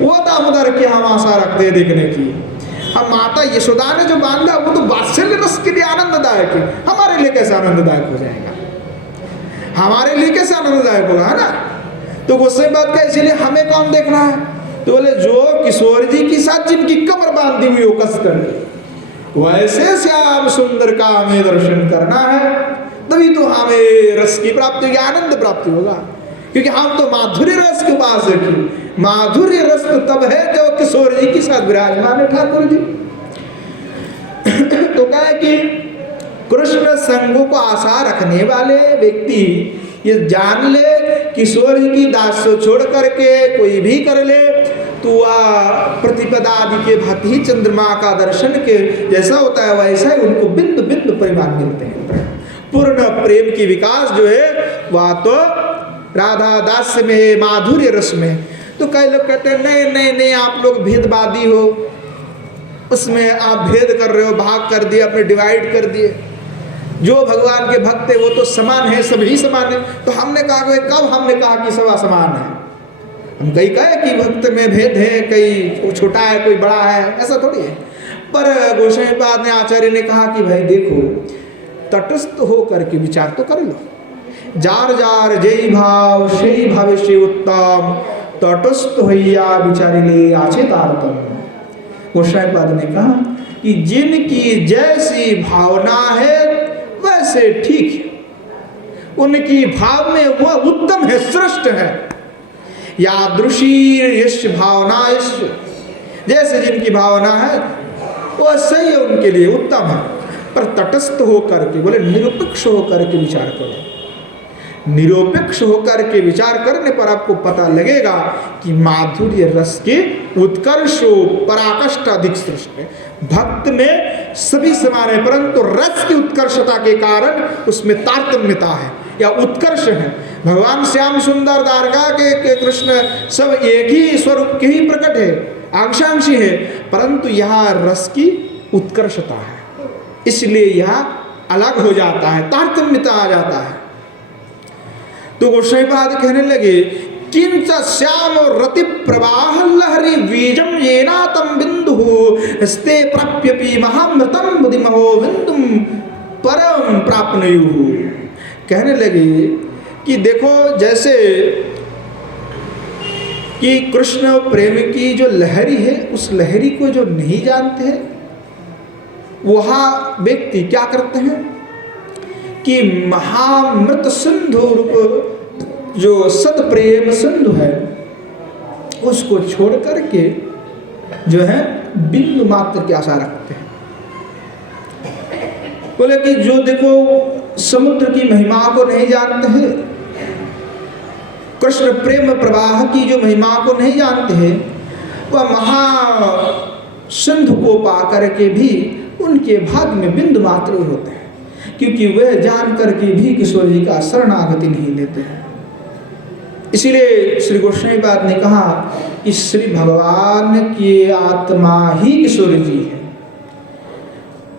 वो दामोदर की हम आशा रखते हैं देखने की। अब माता यशोदा ने जो बांधा वो तो वात्सल्य रस के लिए आनंददायक है, हमारे लिए कैसे आनंददायक हो जाएगा? हमारे लिए कैसे आनंददायक होगा, है ना? तो गुस्से बात का, इसीलिए हमें कौन देखना है? तो बोले जो किशोर जी के साथ जिनकी कमर बांधी हुई हो कस कर, वैसे श्याम सुंदर का हमें दर्शन करना है, तभी तो हमें रस की प्राप्ति होगी, आनंद प्राप्ति होगा। क्योंकि हम तो माधुर्य रस के पास है कि माधुर्य रस तो तब है जब किशोर जी के साथ विराजमान है ठाकुर जी। तो कहा कि कृष्ण संग को आशा रखने वाले व्यक्ति ये जान ले, किशोर जी की दास छोड़ करके कोई भी कर ले तो वह प्रतिपदा आदि के भांति ही चंद्रमा का दर्शन के जैसा होता है, वैसा ही उनको बिंदु बिंदु परिमाण मिलते हैं। पूर्ण प्रेम की विकास जो है वह तो राधा दास में, माधुर्य रस में। तो कई लोग कहते हैं नहीं नहीं नहीं, आप लोग भेदवादी हो, उसमें आप भेद कर रहे हो, भाग कर दिए, अपने डिवाइड कर दिए। जो भगवान के भक्त है वो तो समान है, सभी समान है। तो हमने कहा, कब हमने कहा कि सब समान है? हम कहीं कहे कि भक्त में भेद है, कहीं छोटा है कोई बड़ा है, ऐसा थोड़ी है। पर गोस्वामी पाद ने, आचार्य ने कहा कि भाई देखो, तटस्थ हो करके विचार तो कर लो। जार जार जय भाव সেই भावे से उत्तम, तटस्थ होइया विचारिले आछे तारतम। गोस्वामी पाद ने कहा कि जिनकी जैसी भावना है वैसे ठीक है, उनकी भाव में वह उत्तम है, श्रेष्ठ है। यादृशी यश भावना यश, जैसे जिनकी भावना है वह सही है, उनके लिए उत्तम है। पर तटस्थ होकर के, बोले निरपेक्ष होकर के विचार करो। निरपेक्ष होकर के विचार करने पर आपको पता लगेगा कि माधुर्य रस के उत्कर्ष पराकाष्ठा अधिक श्रेष्ठ है। भक्त में सभी समान है, परंतु रस की उत्कर्षता के कारण उसमें तारतम्यता है या उत्कर्ष है। भगवान श्याम सुंदर द्वारका के कृष्ण सब एक ही स्वरूप के ही प्रकट है, आंशांशी है, परंतु यहाँ रस की उत्कर्षता है, इसलिए यह अलग हो जाता है, तारतम्यता आ जाता है। तो गोस्वामी पाद कहने लगे, किंच श्याम रति प्रवाह लहरी बीजम येना तम बिंदु स्ते प्राप्यपि महामृतम बुद्धिमहो बिंदुम परम प्राप्नुयुः। कहने लगे कि देखो जैसे कि कृष्ण प्रेम की जो लहरी है, उस लहरी को जो नहीं जानते हैं वहाँ व्यक्ति क्या करते हैं कि महामृत सिंधु रूप जो सत प्रेम सिंधु है उसको छोड़ करके जो है बिंदु मात्र की आशा रखते हैं। बोले कि जो देखो समुद्र की महिमा को नहीं जानते हैं, कृष्ण प्रेम प्रवाह की जो महिमा को नहीं जानते हैं, वह महा सिंधु को पा करके भी उनके भाग में बिंदु मात्र ही होते हैं, क्योंकि वह जान करके भी किशोर जी का शरणागति नहीं लेते हैं। इसीलिए श्री गोस्वामी पाद ने कहा कि श्री भगवान की आत्मा ही किशोर जी है।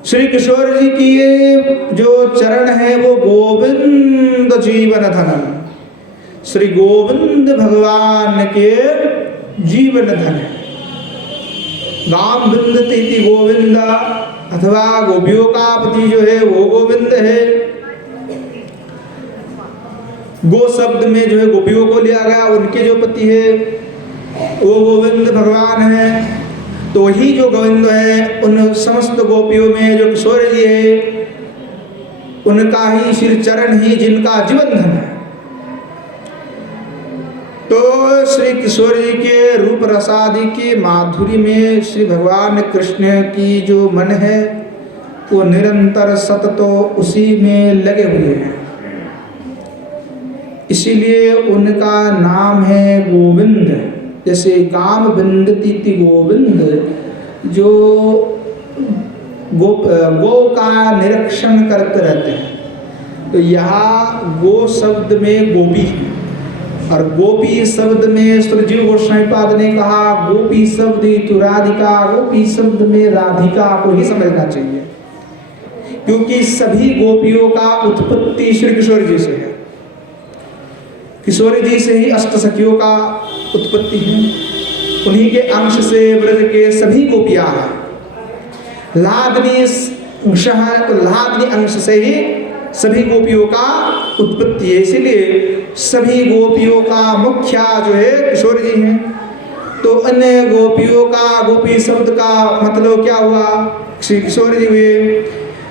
श्री किशोर जी की ये जो चरण है वो गोविंद जीवन धन, श्री गोविंद भगवान के जीवन धन है। गाम बिंदति इति गोविंद, अथवा गोपियों का पति जो है वो गोविंद है। गो शब्द में जो है गोपियों को लिया गया, उनके जो पति है वो गोविंद भगवान है। तो वही जो गोविंद है उन समस्त गोपियों में जो किशोर जी है उनका ही श्री चरण ही जिनका जीवन धन है। तो श्री किशोर जी के रूप रसादि की माधुरी में श्री भगवान कृष्ण की जो मन है वो निरंतर सतत उसी में लगे हुए हैं। इसीलिए उनका नाम है गोविंद। जैसे गाम बिंदति इति गोविंद, जो गो का निरीक्षण करते रहते हैं। तो यहाँ गो शब्द में गोपी है, और गोपी शब्द में सुरजीव गोस्वामी पाद ने कहा गोपी शब्द तो राधिका, गोपी शब्द में राधिका को ही समझना चाहिए, क्योंकि सभी गोपियों का उत्पत्ति श्री किशोर जी से है। किशोर जी से ही अष्ट सखियों का उत्पत्ति है, उन्हीं के अंश से ब्रज के सभी गोपियां हैं। लादनी अंश है तो लादनी अंश से ही सभी गोपियों का उत्पत्ति है। इसीलिए सभी गोपियों का मुखिया जो है किशोर जी हैं। तो अन्य गोपियों का गोपी शब्द का मतलब क्या हुआ, श्री किशोर जी हुए।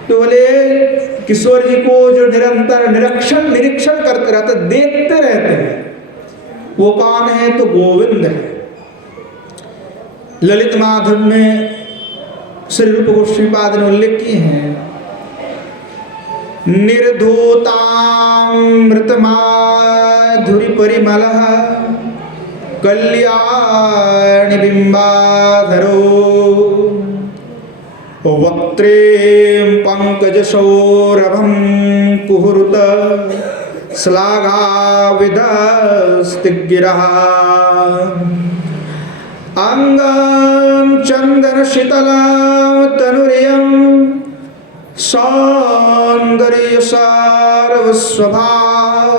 तो बोले किशोर जी को जो निरंतर निरीक्षण करते रहते, देखते रहते हैं, वो कौन है तो गोविंद है। ललित माधव में श्री रूप गोस्वामी पाद ने उल्लेख किए हैं, निर्धूतामृतमाधुरी परिमलः कल्याणि बिंबाधरो वक्त्रे पंकजशौरभं कुहृत श्लाघाविदस्तिगिरः अंगं चन्दनशीतलं तनुरियं सौन्दर्यसारवस्वभाव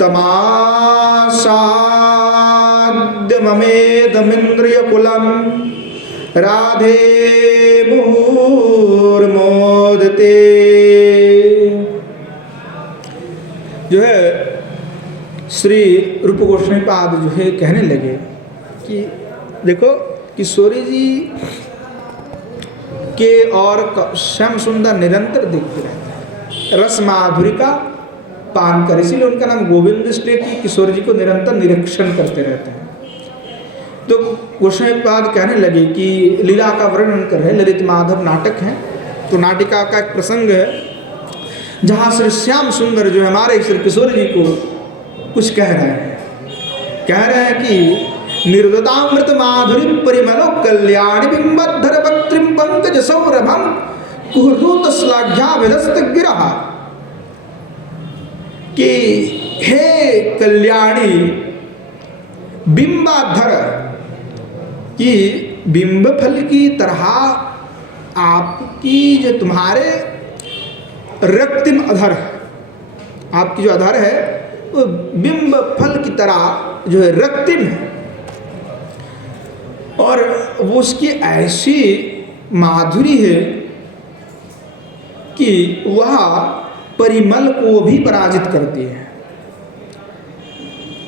तमासाद्यममेदमिन्द्रियकुलं राधे मुहुर्मोदते। जो है श्री रूप गोस्वामी पाद जो है कहने लगे कि देखो किशोरी जी के और श्याम सुंदर निरंतर देखते रहते हैं, रस माधुरी का पान कर, इसीलिए उनका नाम गोविंद इसलिए कि किशोर जी को निरंतर निरीक्षण करते रहते हैं। तो गोस्वामी पाद कहने लगे कि लीला का वर्णन कर रहे, ललित माधव नाटक है, तो नाटिका का एक प्रसंग है जहाँ श्री श्याम सुंदर जो हमारे श्री किशोर जी को कुछ कह रहे हैं कि निर्वृतामृत माधुरी परिमलो कल्याणी बिंबधर वक्त्रिम पंकज सौरभं कुहृत श्लाघ्याभिधस्त गिरः, कि हे कल्याणी बिंबाधर, कि बिंब फल की तरह आपकी जो तुम्हारे रक्तिम अधर है, आपकी जो अधर है वो बिंब फल की तरह जो है रक्तिम है, और वो उसकी ऐसी माधुरी है कि वह परिमल को भी पराजित करती है।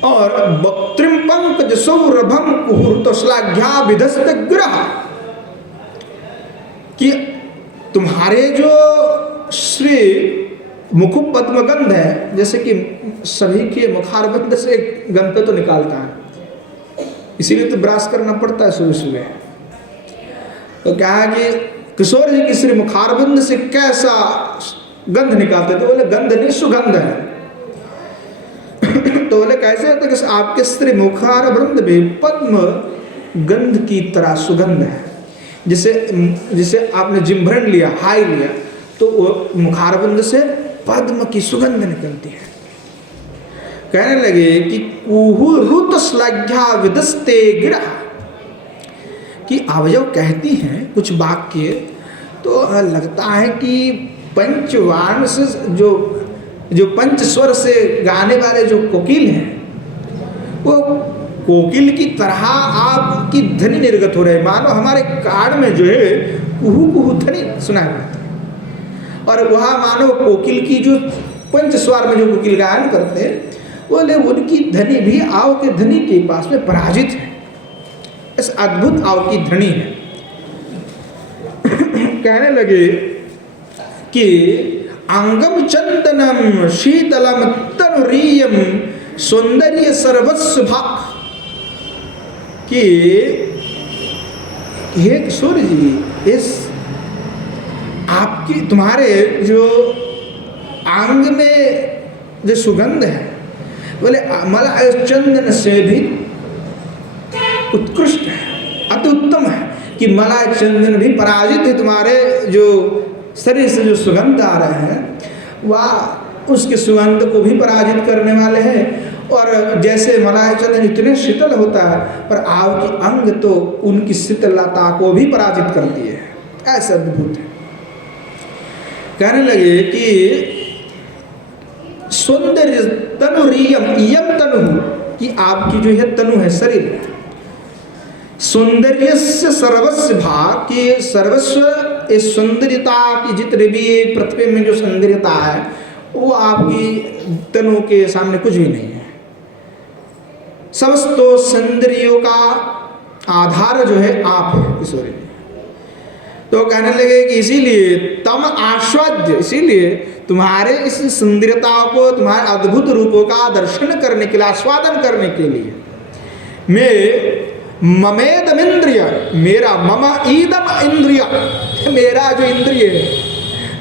और वक्त्रिम पंकज सौरभम कुहूर्त श्लाघ्या विधस्त ग्रह, कि तुम्हारे जो श्री मुख पद्मगंध है, जैसे कि सभी के मुखारबंद से गंध तो निकालता है, इसीलिए तो ब्रश करना पड़ता है सुबह सुबह। तो क्या है कि किशोर जी की श्री मुखारबंद से कैसा गंध निकालते, तो बोले गंध नहीं सुगंध है। तो बोले कैसे होता कि आपके श्री मुखारबंद में पद्म गंध की तरह सुगंध है। जिसे आपने जिम्भरण लिया, हाई लिया, तो वो मुखारबंद से पद्म की सुगंध निकलती है। कहने लगे कि कुहुरुत श्लाघ्या विदस्ते गिरा, कि अब जब कहती हैं कुछ वाक्य तो लगता है कि पंचवाण से जो पंच स्वर से गाने वाले जो कोकिल हैं, वो कोकिल की तरह आपकी ध्वनि निर्गत हो रहे, मानो हमारे कान में जो है कुहू कुहू ध्वनि सुनाई पड़ती है। और वह मानो कोकिल की जो पंच स्वर में जो कोकिल गायन करते हैं, बोले उनकी ध्वनि भी आव के ध्वनि के पास में पराजित है। इस अद्भुत आव की ध्वनि है। कहने लगे कि अंगम चंदनम शीतलम तनुरीयम सौंदर्य सर्वस्व भाग, कि हे किशोर जी, इस आपकी तुम्हारे जो अंग में जो सुगंध है, बोले मलय चंदन से भी उत्कृष्ट है, अति उत्तम है, कि मलय चंदन भी पराजित है। तुम्हारे जो शरीर से जो सुगंध आ रहे हैं, वह उसके सुगंध को भी पराजित करने वाले हैं। और जैसे मलय चंदन इतने शीतल होता है, पर आपकी अंग तो उनकी शीतलता को भी पराजित करती है, ऐसा अद्भुत है। कहने लगे कि सौंदर्य तनुरीयम, यम तनु, कि आपकी जो है तनु है, शरीर, सौंदर्य से सर्वस्व भाग, कि सर्वस्व इस सौंदर्यता की जितने भी पृथ्वी में जो सौंदर्यता है, वो आपकी तनु के सामने कुछ भी नहीं है। समस्तो सौंदर्यों का आधार जो है आप है किशोरी। तो कहने लगे कि इसीलिए तम आस्वाद्य, इसीलिए तुम्हारे इस सुंदरता को, तुम्हारे अद्भुत रूपों का दर्शन करने के लिए, आस्वादन करने के लिए मैं ममेदम इंद्रिय, मेरा मम ईदम इंद्रिय, मेरा जो इंद्रिय है,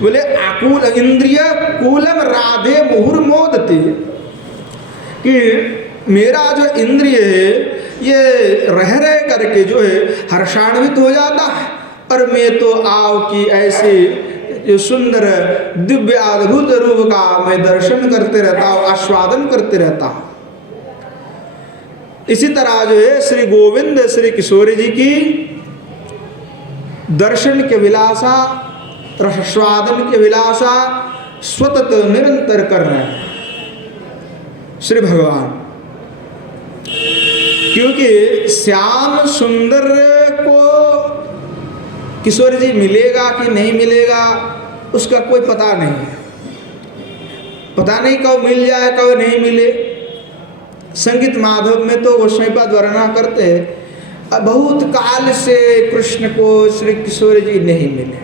बोले आकुल इंद्रिय कूलम राधे मुहुर्मोदती, कि मेरा जो इंद्रिय है ये रह करके जो है हर्षान्वित हो जाता है, और मैं तो आव की ऐसे जो सुंदर दिव्य अद्भुत रूप का मैं दर्शन करते रहता हूँ, आस्वादन करते रहता हूँ। इसी तरह जो है श्री गोविंद श्री किशोरी जी की दर्शन के विलासा, रसास्वादन के विलासा स्वतत निरंतर कर रहे हैं श्री भगवान। क्योंकि श्याम सुंदर को किशोर जी मिलेगा कि नहीं मिलेगा उसका कोई पता नहीं है, पता नहीं कब मिल जाए कब नहीं मिले। संगीत माधव में तो गोस्वामीपाद वर्णना करते हैं बहुत काल से कृष्ण को श्री किशोर जी नहीं मिले,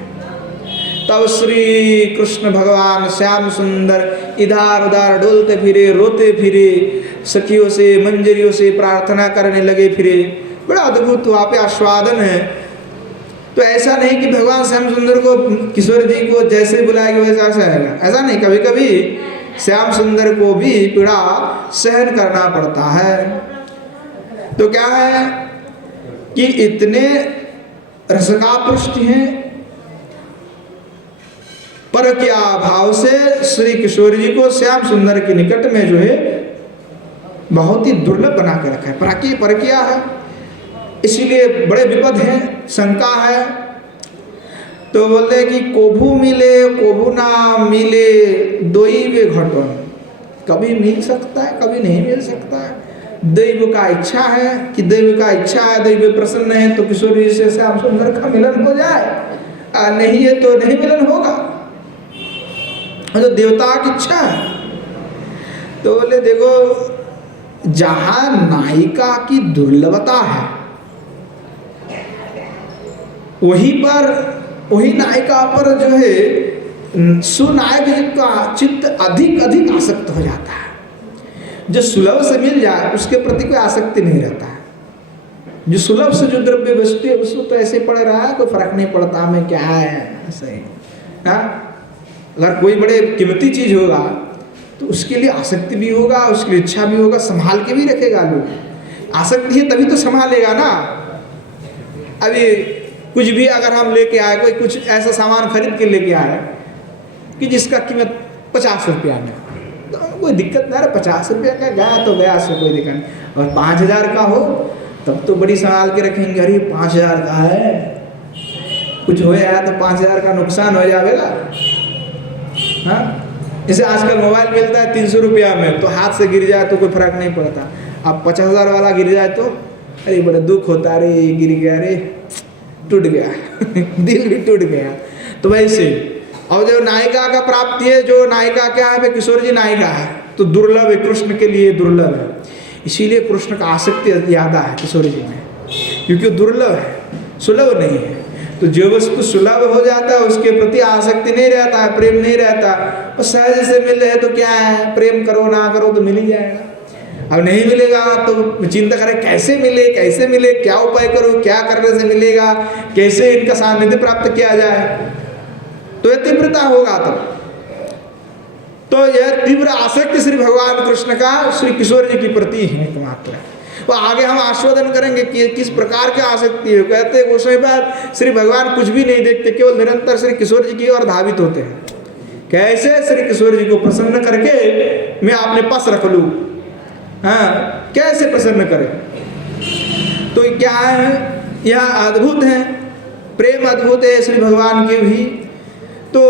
तब श्री कृष्ण भगवान श्याम सुंदर इधर उधर डोलते फिरे, रोते फिरे, सखियों से मंजरियों से प्रार्थना करने लगे फिरे। बड़ा अद्भुत वहाँ पे आस्वादन है। तो ऐसा नहीं कि भगवान श्याम सुंदर को किशोर जी को जैसे बुलाएंगे वैसा ऐसा आएगा, ऐसा नहीं। कभी कभी श्याम सुंदर को भी पीड़ा सहन करना पड़ता है। तो क्या है कि इतने रसका पृष्ठ हैं, पर क्या भाव से श्री किशोर जी को श्याम सुंदर के निकट में जो है बहुत ही दुर्लभ बना के रखा है। पर क्या है, इसीलिए बड़े विपद हैं, शंका है। तो बोलते कि कोभू मिले कोभू ना मिले दोई वे घटन, कभी मिल सकता है कभी नहीं मिल सकता है। दैव का इच्छा है कि दैव का इच्छा है, दैव प्रसन्न है तो किशोर जी से श्याम सुंदर का मिलन हो जाए, नहीं है तो नहीं मिलन होगा। जो देवता की इच्छा है। तो बोले देखो, जहां नायिका की दुर्लभता है वही नायिका पर जो है सुनायक का चित्त अधिक अधिक आसक्त हो जाता है। जो सुलभ से मिल जाए उसके प्रति कोई आसक्ति नहीं रहता है। जो सुलभ से जो द्रव्य वस्तु है उसको तो ऐसे पड़ रहा है, कोई फर्क नहीं पड़ता हमें क्या है, सही है। अगर कोई बड़े कीमती चीज होगा तो उसके लिए आसक्ति भी होगा, उसकी इच्छा भी होगा, संभाल के भी रखेगा लोग। आसक्ति है तभी तो संभालेगा ना। अभी कुछ भी अगर हम लेके आए, कोई कुछ ऐसा सामान खरीद के लेके आए कि जिसका कीमत 50 रुपया में, तो कोई दिक्कत ना रहा। 50 रुपया का गया तो गया, से कोई दिक्कत नहीं। और 5000 का हो तब तो बड़ी संभाल के रखेंगे, अरे 5000 का है, कुछ हो यार तो 5000 का नुकसान हो जाएगा। हाँ, जैसे आजकल मोबाइल मिलता है 300 रुपया में, तो हाथ से गिर जाए तो कोई फर्क नहीं पड़ता। अब 50,000 वाला गिर जाए तो अरे बड़ा दुख होता, अरे गिर गया, अरे टूट गया दिल भी टूट गया। तो वैसे और जो नायिका का प्राप्ति है, जो नायिका क्या है, किशोर जी नायिका है तो दुर्लभ है, कृष्ण के लिए दुर्लभ है। इसीलिए कृष्ण का आसक्ति ज़्यादा है किशोर जी में, क्योंकि दुर्लभ है, सुलभ नहीं है। तो जो वस्तु सुलभ हो जाता है उसके प्रति आसक्ति नहीं रहता है, प्रेम नहीं रहता। और सहज से मिल रहे तो क्या है, प्रेम करो ना करो तो मिल ही जाएगा। अब नहीं मिलेगा तो चिंता करें कैसे मिले, क्या उपाय करो, क्या करने से मिलेगा, कैसे इनका सानिध्य प्राप्त किया जाए, तो यह तीव्रता होगा तब। तो यह तीव्र आसक्ति श्री भगवान कृष्ण का श्री किशोर जी की प्रति है एकमात्र। वो आगे हम आस्वादन करेंगे कि किस प्रकार की आसक्ति है। कहते हैं गोस्वामी पाद श्री भगवान कुछ भी नहीं देखते, केवल निरंतर श्री किशोर जी की ओर धावित होते हैं। कैसे श्री किशोर जी को प्रसन्न करके मैं अपने पास रख लूं, हाँ कैसे प्रसन्न करें। तो क्या है, यह अद्भुत है, प्रेम अद्भुत है श्री भगवान के भी। तो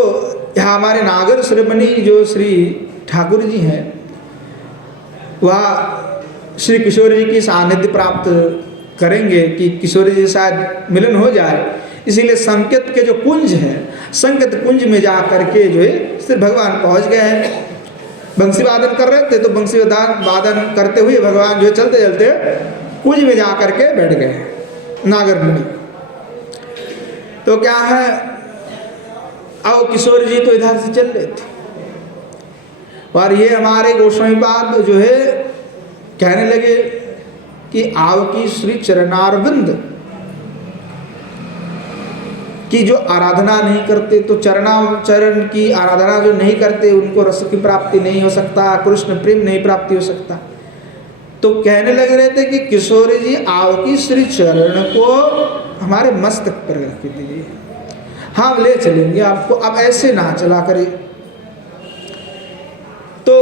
यहाँ हमारे नागर श्रमणी जो श्री ठाकुर जी हैं, वह श्री किशोर जी की सानिध्य प्राप्त करेंगे कि किशोर जी के साथ मिलन हो जाए। इसीलिए संकेत के जो कुंज है, संकेत कुंज में जा करके जो है श्री भगवान पहुंच गए हैं। बंसी वादन कर रहे थे तो बंसी वादन करते हुए भगवान जो है चलते चलते कुंज में जा करके बैठ गए नागर मुनि। तो क्या है, अब किशोर जी तो इधर से चल रहे थे और ये हमारे गोस्वामी पाद जो है कहने लगे कि आपकी श्री चरणारविंद की जो आराधना नहीं करते, तो चरण की आराधना जो नहीं करते उनको रस की प्राप्ति नहीं हो सकता, कृष्ण प्रेम नहीं प्राप्ति हो सकता। तो कहने लग रहे थे कि किशोर जी आपकी श्री चरण को हमारे मस्तक पर रख दीजिए, हम ले चलेंगे आपको, अब ऐसे ना चला करें। तो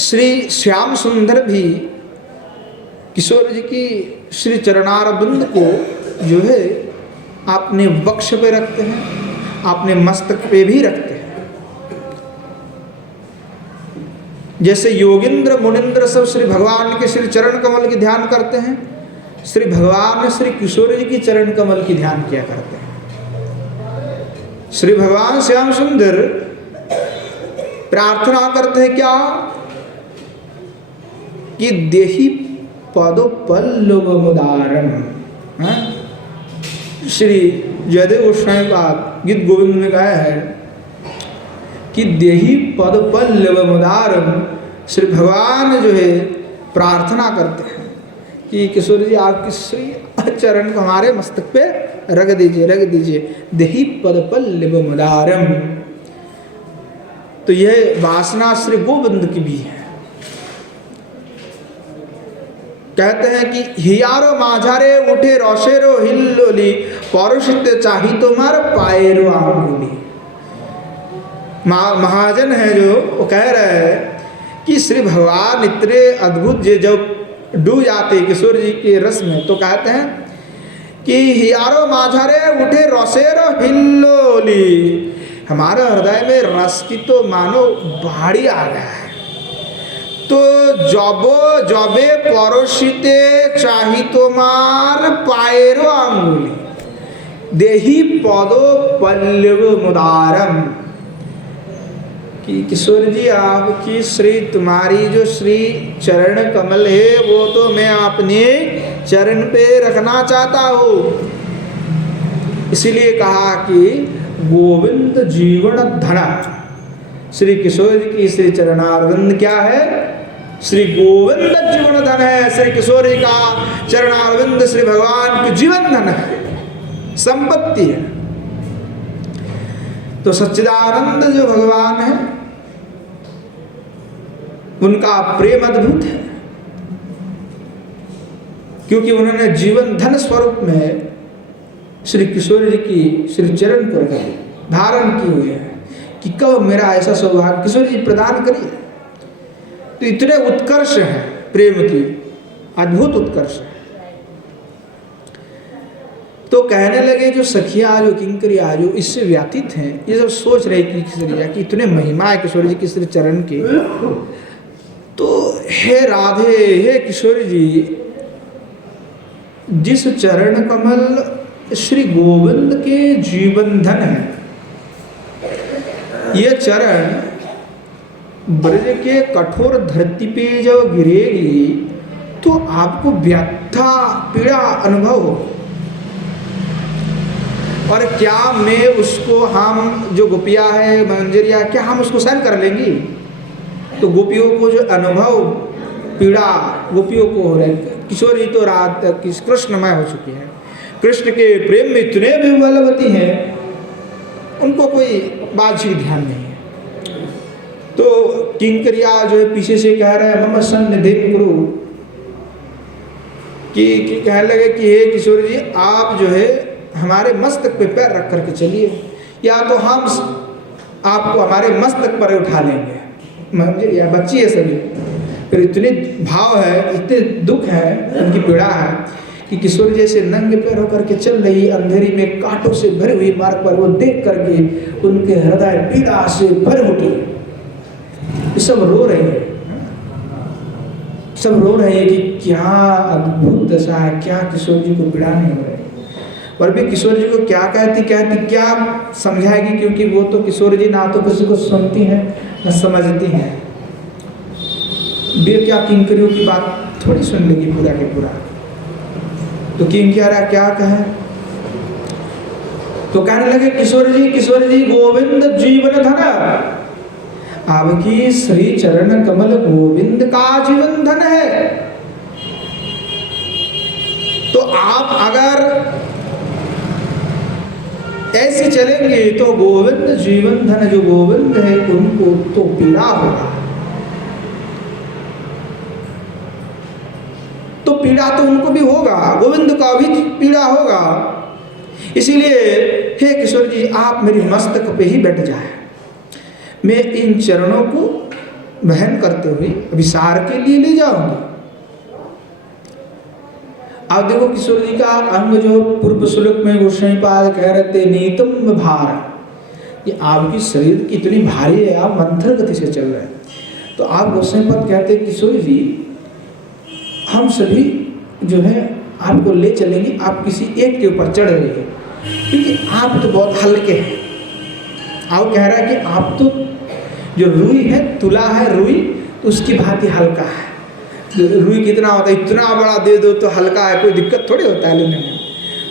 श्री श्याम सुंदर भी किशोर जी की श्री चरणारविंद को जो है अपने वक्ष पे रखते हैं, अपने मस्तक पे भी रखते हैं। जैसे योगिंद्र मुनिंद्र सब श्री भगवान के श्री चरण कमल की ध्यान करते हैं, श्री भगवान श्री किशोर जी की चरण कमल की ध्यान किया करते हैं। श्री भगवान श्याम सुंदर प्रार्थना करते हैं क्या कि देहि पदो पल्लव मुदारम। श्री जयदेव गोस्वामी पाद गीत गोविंद में कहा है कि देहि पद पल्लव मुदारम। श्री भगवान जो है प्रार्थना करते हैं कि किशोर जी आपकी श्री चरण को हमारे मस्तक पे रख दीजिए, देहि पद पल्लव मुदारम। तो यह वासना श्री गोविंद की भी है। कहते हैं कि हियारो माझारे उठे रोशेरो हिल्लोली, पौरुषित चाही तुम्हार पाएरो आंगुली। महाजन है जो वो कह रहे हैं कि श्री भगवान इतने अद्भुत जब डूब जाते किशोर जी के रस में, तो कहते हैं कि हियारो माझारे उठे रोशेरो हिल्लोली, हमारे हृदय में रस की तो मानो बाढ़ी आ गया है। तो जबे परोशिते चाही तुम्हार पाएरो अंगुली, देहि पदो पल्लव मुदारम। कि किशोर जी आपकी श्री तुम्हारी जो श्री चरण कमल है वो तो मैं अपने चरण पे रखना चाहता हूँ। इसीलिए कहा कि गोविंद जीवन धना। श्री किशोर जी की श्री चरणारविंद क्या है? श्री गोविंद जीवन धन है। श्री किशोर जी का चरणारविंद श्री भगवान की जीवन धन है, संपत्ति है। तो सच्चिदानंद जो भगवान है उनका प्रेम अद्भुत है, क्योंकि उन्होंने जीवन धन स्वरूप में श्री किशोर जी की श्री चरण पर धारण किए हुए हैं कि कब मेरा ऐसा सौभाग्य किशोर जी प्रदान करिए। तो इतने उत्कर्ष है प्रेम की, अद्भुत उत्कर्ष है। तो कहने लगे जो सखिया जो किंकरिया जो इससे व्यतीत हैं, ये सब सोच रहे कि किशोर कि इतने महिमा है किशोर जी की श्री चरण के। तो हे राधे, हे किशोर जी, जिस चरण कमल श्री गोविंद के जीवन धन है, ये चरण ब्रज के कठोर धरती पे जब गिरेगी तो आपको व्यथा पीड़ा अनुभव हो। और क्या मैं उसको, हम जो गोपिया है मंजरिया, क्या हम उसको सहन कर लेंगी? तो गोपियों को जो अनुभव पीड़ा गोपियों को हो रहा है, किशोर जी तो रात कृष्णमय हो चुकी है, कृष्ण के प्रेम में इतने भी बलवती हैं, उनको कोई बातचीत ध्यान नहीं है। तो किंकरिया जो है पीछे से कह रहा है मम सन्निधि गुरु, कि कहने लगे कि हे किशोर जी, आप जो है हमारे मस्तक पे पैर रख करके चलिए, या तो हम आपको हमारे मस्तक पर उठा लेंगे। मंजर या बच्ची है सभी, फिर इतने भाव है, इतने दुख है, उनकी पीड़ा है कि किशोर जैसे नंगे पैर होकर के चल रही अंधेरी में कांटों से भरे हुए मार्ग पर, वो देख करके उनके हृदय पीड़ा से भर उठी। सब रो रहे हैं, सब रो रहे हैं कि क्या अद्भुत दशा है, क्या किशोर जी को पीड़ा नहीं हो रही। और भी किशोर जी को क्या कहती क्या समझाएगी, क्योंकि वो तो किशोर जी ना तो किसी को सुनती हैं न समझती हैं। वे क्या किंकरियों की बात थोड़ी सुन लेगी पूरा के पूरा। तो किंकरिया क्या कहे, तो कहने लगे किशोर जी गोविंद जीवन धन, आपकी श्री चरण कमल गोविंद का जीवन धन है। तो आप अगर ऐसे चलेंगे तो गोविंद जीवन धन, जो गोविंद है उनको तो पीड़ा होगा, तो पीड़ा तो उनको भी होगा, गोविंद का भी पीड़ा होगा। इसीलिए हे किशोर जी, आप मेरी मस्तक पे ही बैठ जाए, मैं इन चरणों को वहन करते हुए विसार के लिए ले जाऊंगी। आप देखो किशोर जी का अंग जो पूर्व श्लोक में गोस्वामी पाद कह रहे थे नीतम भार, ये आपकी शरीर की इतनी भारी है, आप मंथर गति से चल रहे हैं। तो आप गोस्वामी पाद कहते हैं किशोर जी, हम सभी जो है आपको ले चलेंगे, आप किसी एक के ऊपर चढ़ रही है, क्योंकि आप तो बहुत हल्के हैं। आप कह रहा है कि आप तो जो रुई है, तुला है रुई, तो उसकी भांति हल्का है। रुई कितना होता है, इतना बड़ा दे दो तो हल्का है, कोई दिक्कत थोड़ी होता है लेने में।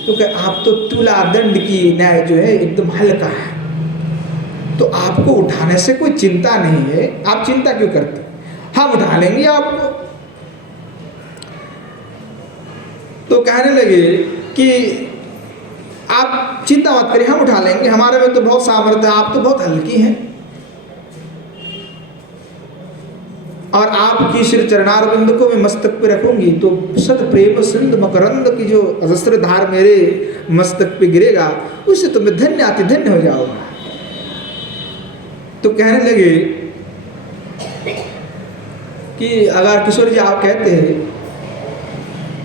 तो क्या आप तो तुला दंड की न्याय जो है एकदम हल्का है, तो आपको उठाने से कोई चिंता नहीं है। आप चिंता क्यों करते, हम उठा लेंगे आपको। तो कहने लगे कि आप चिंता मत करिए, हम उठा लेंगे, हमारे में तो बहुत सामर्थ्य है, आप तो बहुत हल्की हैं। और आपकी श्री चरणारविंद को मैं मस्तक पे रखूंगी तो सत प्रेम सिंध मकरंद की जो अजस्त्र धार मेरे मस्तक पे गिरेगा, उससे तो मैं धन्य अति धन्य हो जाऊंगा। तो कहने लगे कि अगर किशोर जी आप कहते हैं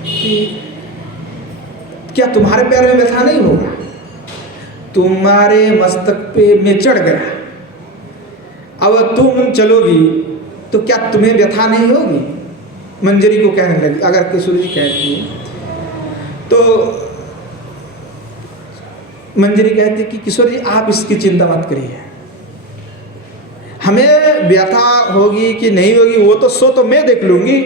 कि क्या तुम्हारे पैर में व्यथा नहीं होगा, तुम्हारे मस्तक पे मैं चढ़ गया, अब तुम चलोगी तो क्या तुम्हें व्यथा नहीं होगी? मंजरी को कहने लगी, अगर किशोर जी कहती है तो मंजरी कहती कि किशोर जी आप इसकी चिंता मत करिए, हमें व्यथा होगी कि नहीं होगी वो तो मैं देख लूंगी,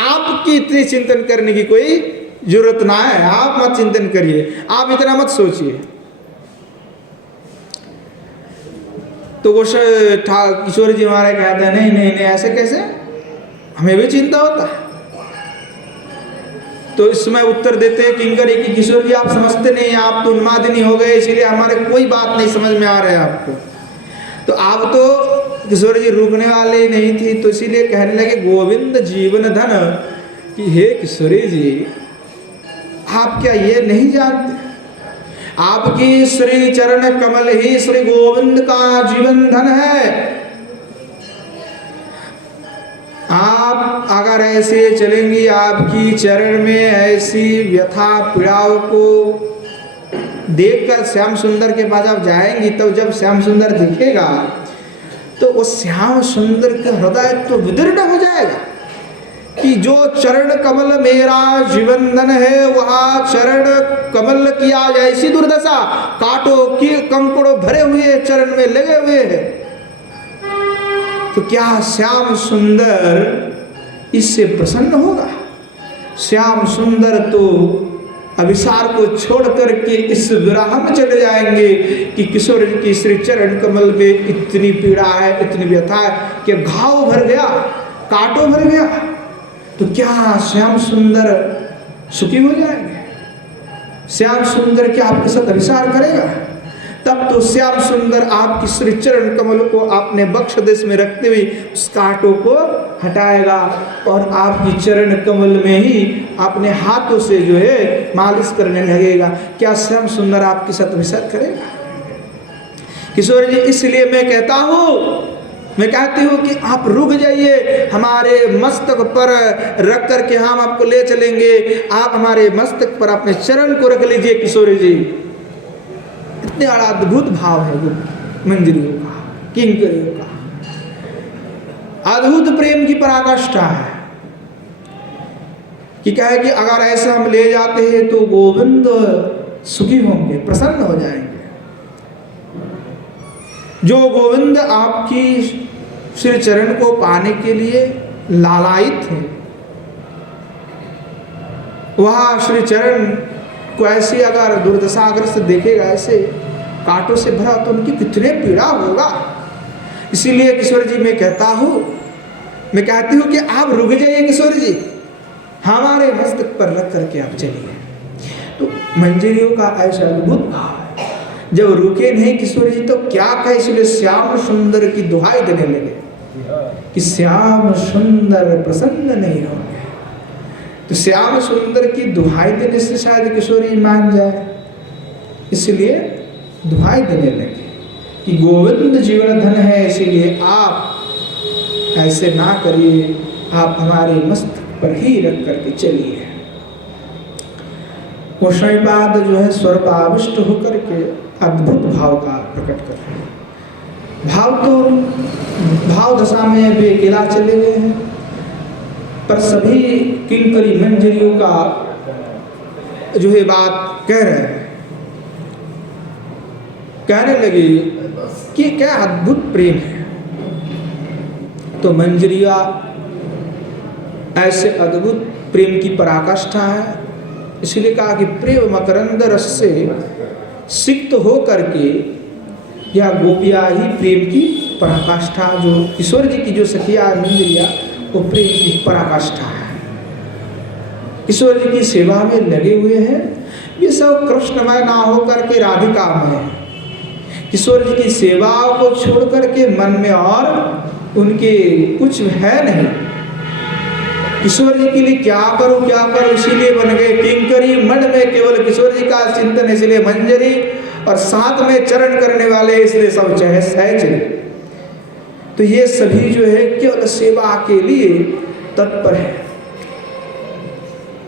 आपकी इतनी चिंतन करने की कोई जरूरत ना है। आप मत चिंतन करिए, आप इतना मत सोचिए। तो वो किशोर जी महाराज कहते हैं नहीं नहीं नहीं, ऐसे कैसे, हमें भी चिंता होता है। तो इसमें उत्तर देते हैं किंकरी कि किशोर जी आप समझते नहीं, आप तो उन्मादिनी हो गए, इसीलिए हमारे कोई बात नहीं समझ में आ रहा है आपको। तो आप तो किशोर जी रुकने वाले नहीं थी, तो इसीलिए कहने लगे गोविंद जीवन धन कि हे किशोरी जी आप क्या ये नहीं जानते, आपकी श्री चरण कमल ही श्री गोविंद का जीवन धन है। आप अगर ऐसे चलेंगी, आपकी चरण में ऐसी व्यथा पीड़ाओं को देखकर श्याम सुंदर के पास आप जाएंगी, तब जब श्याम सुंदर दिखेगा तो वो श्याम सुंदर का हृदय तो विदीर्ण हो जाएगा कि जो चरण कमल मेरा जीवन धन है, वह चरण कमल की आज ऐसी दुर्दशा, कांटों की कंकड़ों भरे हुए चरण में लगे हुए हैं। तो क्या श्याम सुंदर इससे प्रसन्न होगा? श्याम सुंदर तो अभिसार को छोड़ करके इस विरह में चले जाएंगे कि किशोर की श्री चरण कमल में इतनी पीड़ा है, इतनी व्यथा है कि घाव भर गया, कांटों भर गया। तो क्या श्याम सुंदर सुखी हो जाएंगे? श्याम सुंदर क्या आपके साथ अभिसार करेगा? तब तो श्याम सुंदर आपकी श्री चरण कमल को अपने बक्ष देश में रखते हुए उस कांटों को हटाएगा और आपकी चरण कमल में ही अपने हाथों से जो है मालिश करने लगेगा। क्या श्याम सुंदर आपके साथ अभिसार करेगा? किशोर जी इसलिए मैं कहती हूँ कि आप रुक जाइए, हमारे मस्तक पर रख करके हम आपको ले चलेंगे। आप हमारे मस्तक पर अपने चरण को रख लीजिए किशोर जी। इतने बड़ा अद्भुत भाव है वो मंजरियों का, किंकरियों का, अद्भुत प्रेम की पराकाष्ठा है कि क्या है कि अगर ऐसा हम ले जाते हैं तो गोविंद सुखी होंगे, प्रसन्न हो जाएंगे। जो गोविंद आपकी श्री चरण को पाने के लिए लालायित थे, वह श्री चरण को ऐसे अगर दुर्दशाग्रस्त देखेगा, ऐसे कांटों से भरा, तो उनकी कितने पीड़ा होगा। इसीलिए किशोर जी मैं कहती हूँ कि आप रुक जाइए किशोर जी, हमारे मस्तक पर रख करके आप चलिए। तो मंजरियों का ऐसा अद्भुत भाव है, जब रुके नहीं किशोर जी तो क्या कहे, इसलिए श्याम सुंदर की दुहाई देने लगे कि श्याम सुंदर प्रसन्न नहीं होंगे। तो श्याम सुंदर की दुहाई देने से शायद किशोरी मान जाए, इसलिए दुहाई देने लगे कि गोविंद जीवन धन है, इसीलिए आप ऐसे ना करिए, आप हमारे मस्तक पर ही रख करके चलिए। वो शैपाद जो है स्वर्पाविष्ट होकर के अद्भुत भाव का प्रकट कर रहे हैं। भाव दशा में वे अकेला चले गए हैं, पर सभी किंकरी मंजरियों का जो है बात कह रहे हैं, कहने लगी कि क्या अद्भुत प्रेम है। तो मंजरिया ऐसे अद्भुत प्रेम की पराकाष्ठा है, इसलिए कहा कि प्रेम मकरंद रस से सिक्त हो करके यह गोपिया ही प्रेम की पराकाष्ठा, जो किशोर जी की जो सखिया मंजरिया, वो प्रेम की पराकाष्ठा है। किशोर जी की सेवा में लगे हुए हैं, ये सब कृष्णमय ना हो करके राधिका में। किशोर जी की सेवाओं को छोड़ करके मन में और उनके कुछ है नहीं। किशोर जी के लिए क्या करूं, इसीलिए बन गए किंकरी। मन में केवल किशोर जी का चिंतन, इसलिए मंजरी, और साथ में चरण करने वाले इसलिए सब चाहे सहज। तो ये सभी जो है केवल सेवा के लिए तत्पर है।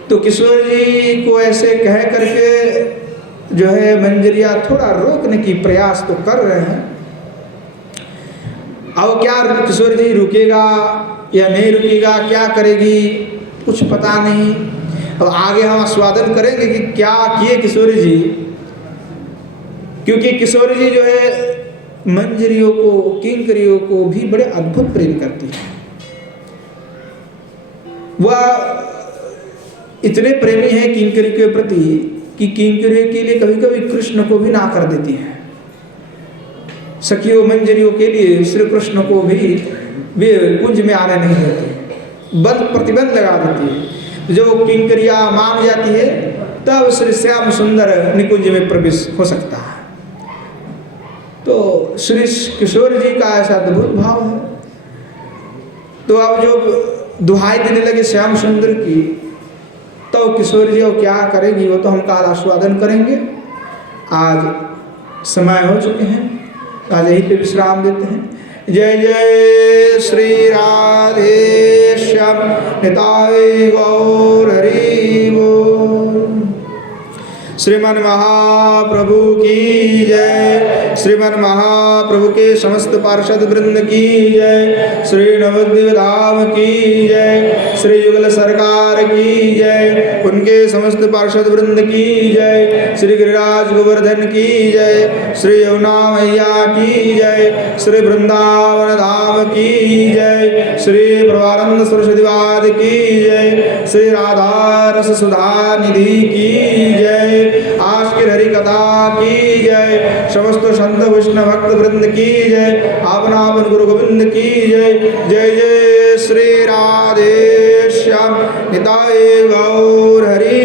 तो किशोर जी को ऐसे कह करके जो है मंजरिया थोड़ा रोकने की प्रयास तो कर रहे हैं। अब क्या किशोर जी रुकेगा या नहीं रुकेगा, क्या करेगी, कुछ पता नहीं। अब आगे हम आस्वादन करेंगे कि क्या किए किशोर जी, क्योंकि किशोर जी जो है मंजरियों को, किंकरियों को भी बड़े अद्भुत प्रेम करती है। वह इतने प्रेमी है किंकरी के प्रति कि किंकरी के लिए कभी कभी कृष्ण को भी ना कर देती है। सखियों मंजरियों के लिए श्री कृष्ण को भी वे कुंज में आने नहीं देती, प्रतिबंध लगा देती है। जो किंकरिया मान जाती है तब श्री श्याम सुंदर निकुंज में प्रवेश हो सकता है। तो श्री किशोर जी का ऐसा अद्भुत भाव है। तो अब जो दुहाई देने लगे श्याम सुंदर की, तो किशोर जी वो क्या करेंगी वो तो हम काल आस्वादन करेंगे। आज समय हो चुके हैं, आज यहीं पे विश्राम देते हैं। जय जय श्री राधे श्याम निताय गौर हरि बोल। श्रीमन महाप्रभु की जय, श्रीमन महाप्रभु के समस्त पार्षद वृंद की जय, श्री नवद्वीप धाम की जय, श्री युगल सरकार की जय, उनके समस्त पार्षद वृंद की जय, श्री गिरिराज गोवर्धन की जय, श्री यमुना मैया की जय, श्री वृंदावन धाम की जय, श्री प्रभानंद सरस्वतीवाद की जय, श्री राधा रस सुधा निधि की जय, आश्किर हरि कथा की जय, समस्त संत वैष्णव भक्त वृंद की जय, आपना आपन गुरु गोविंद की जय। जय जय श्री राधे श्याम निताय गौर हरि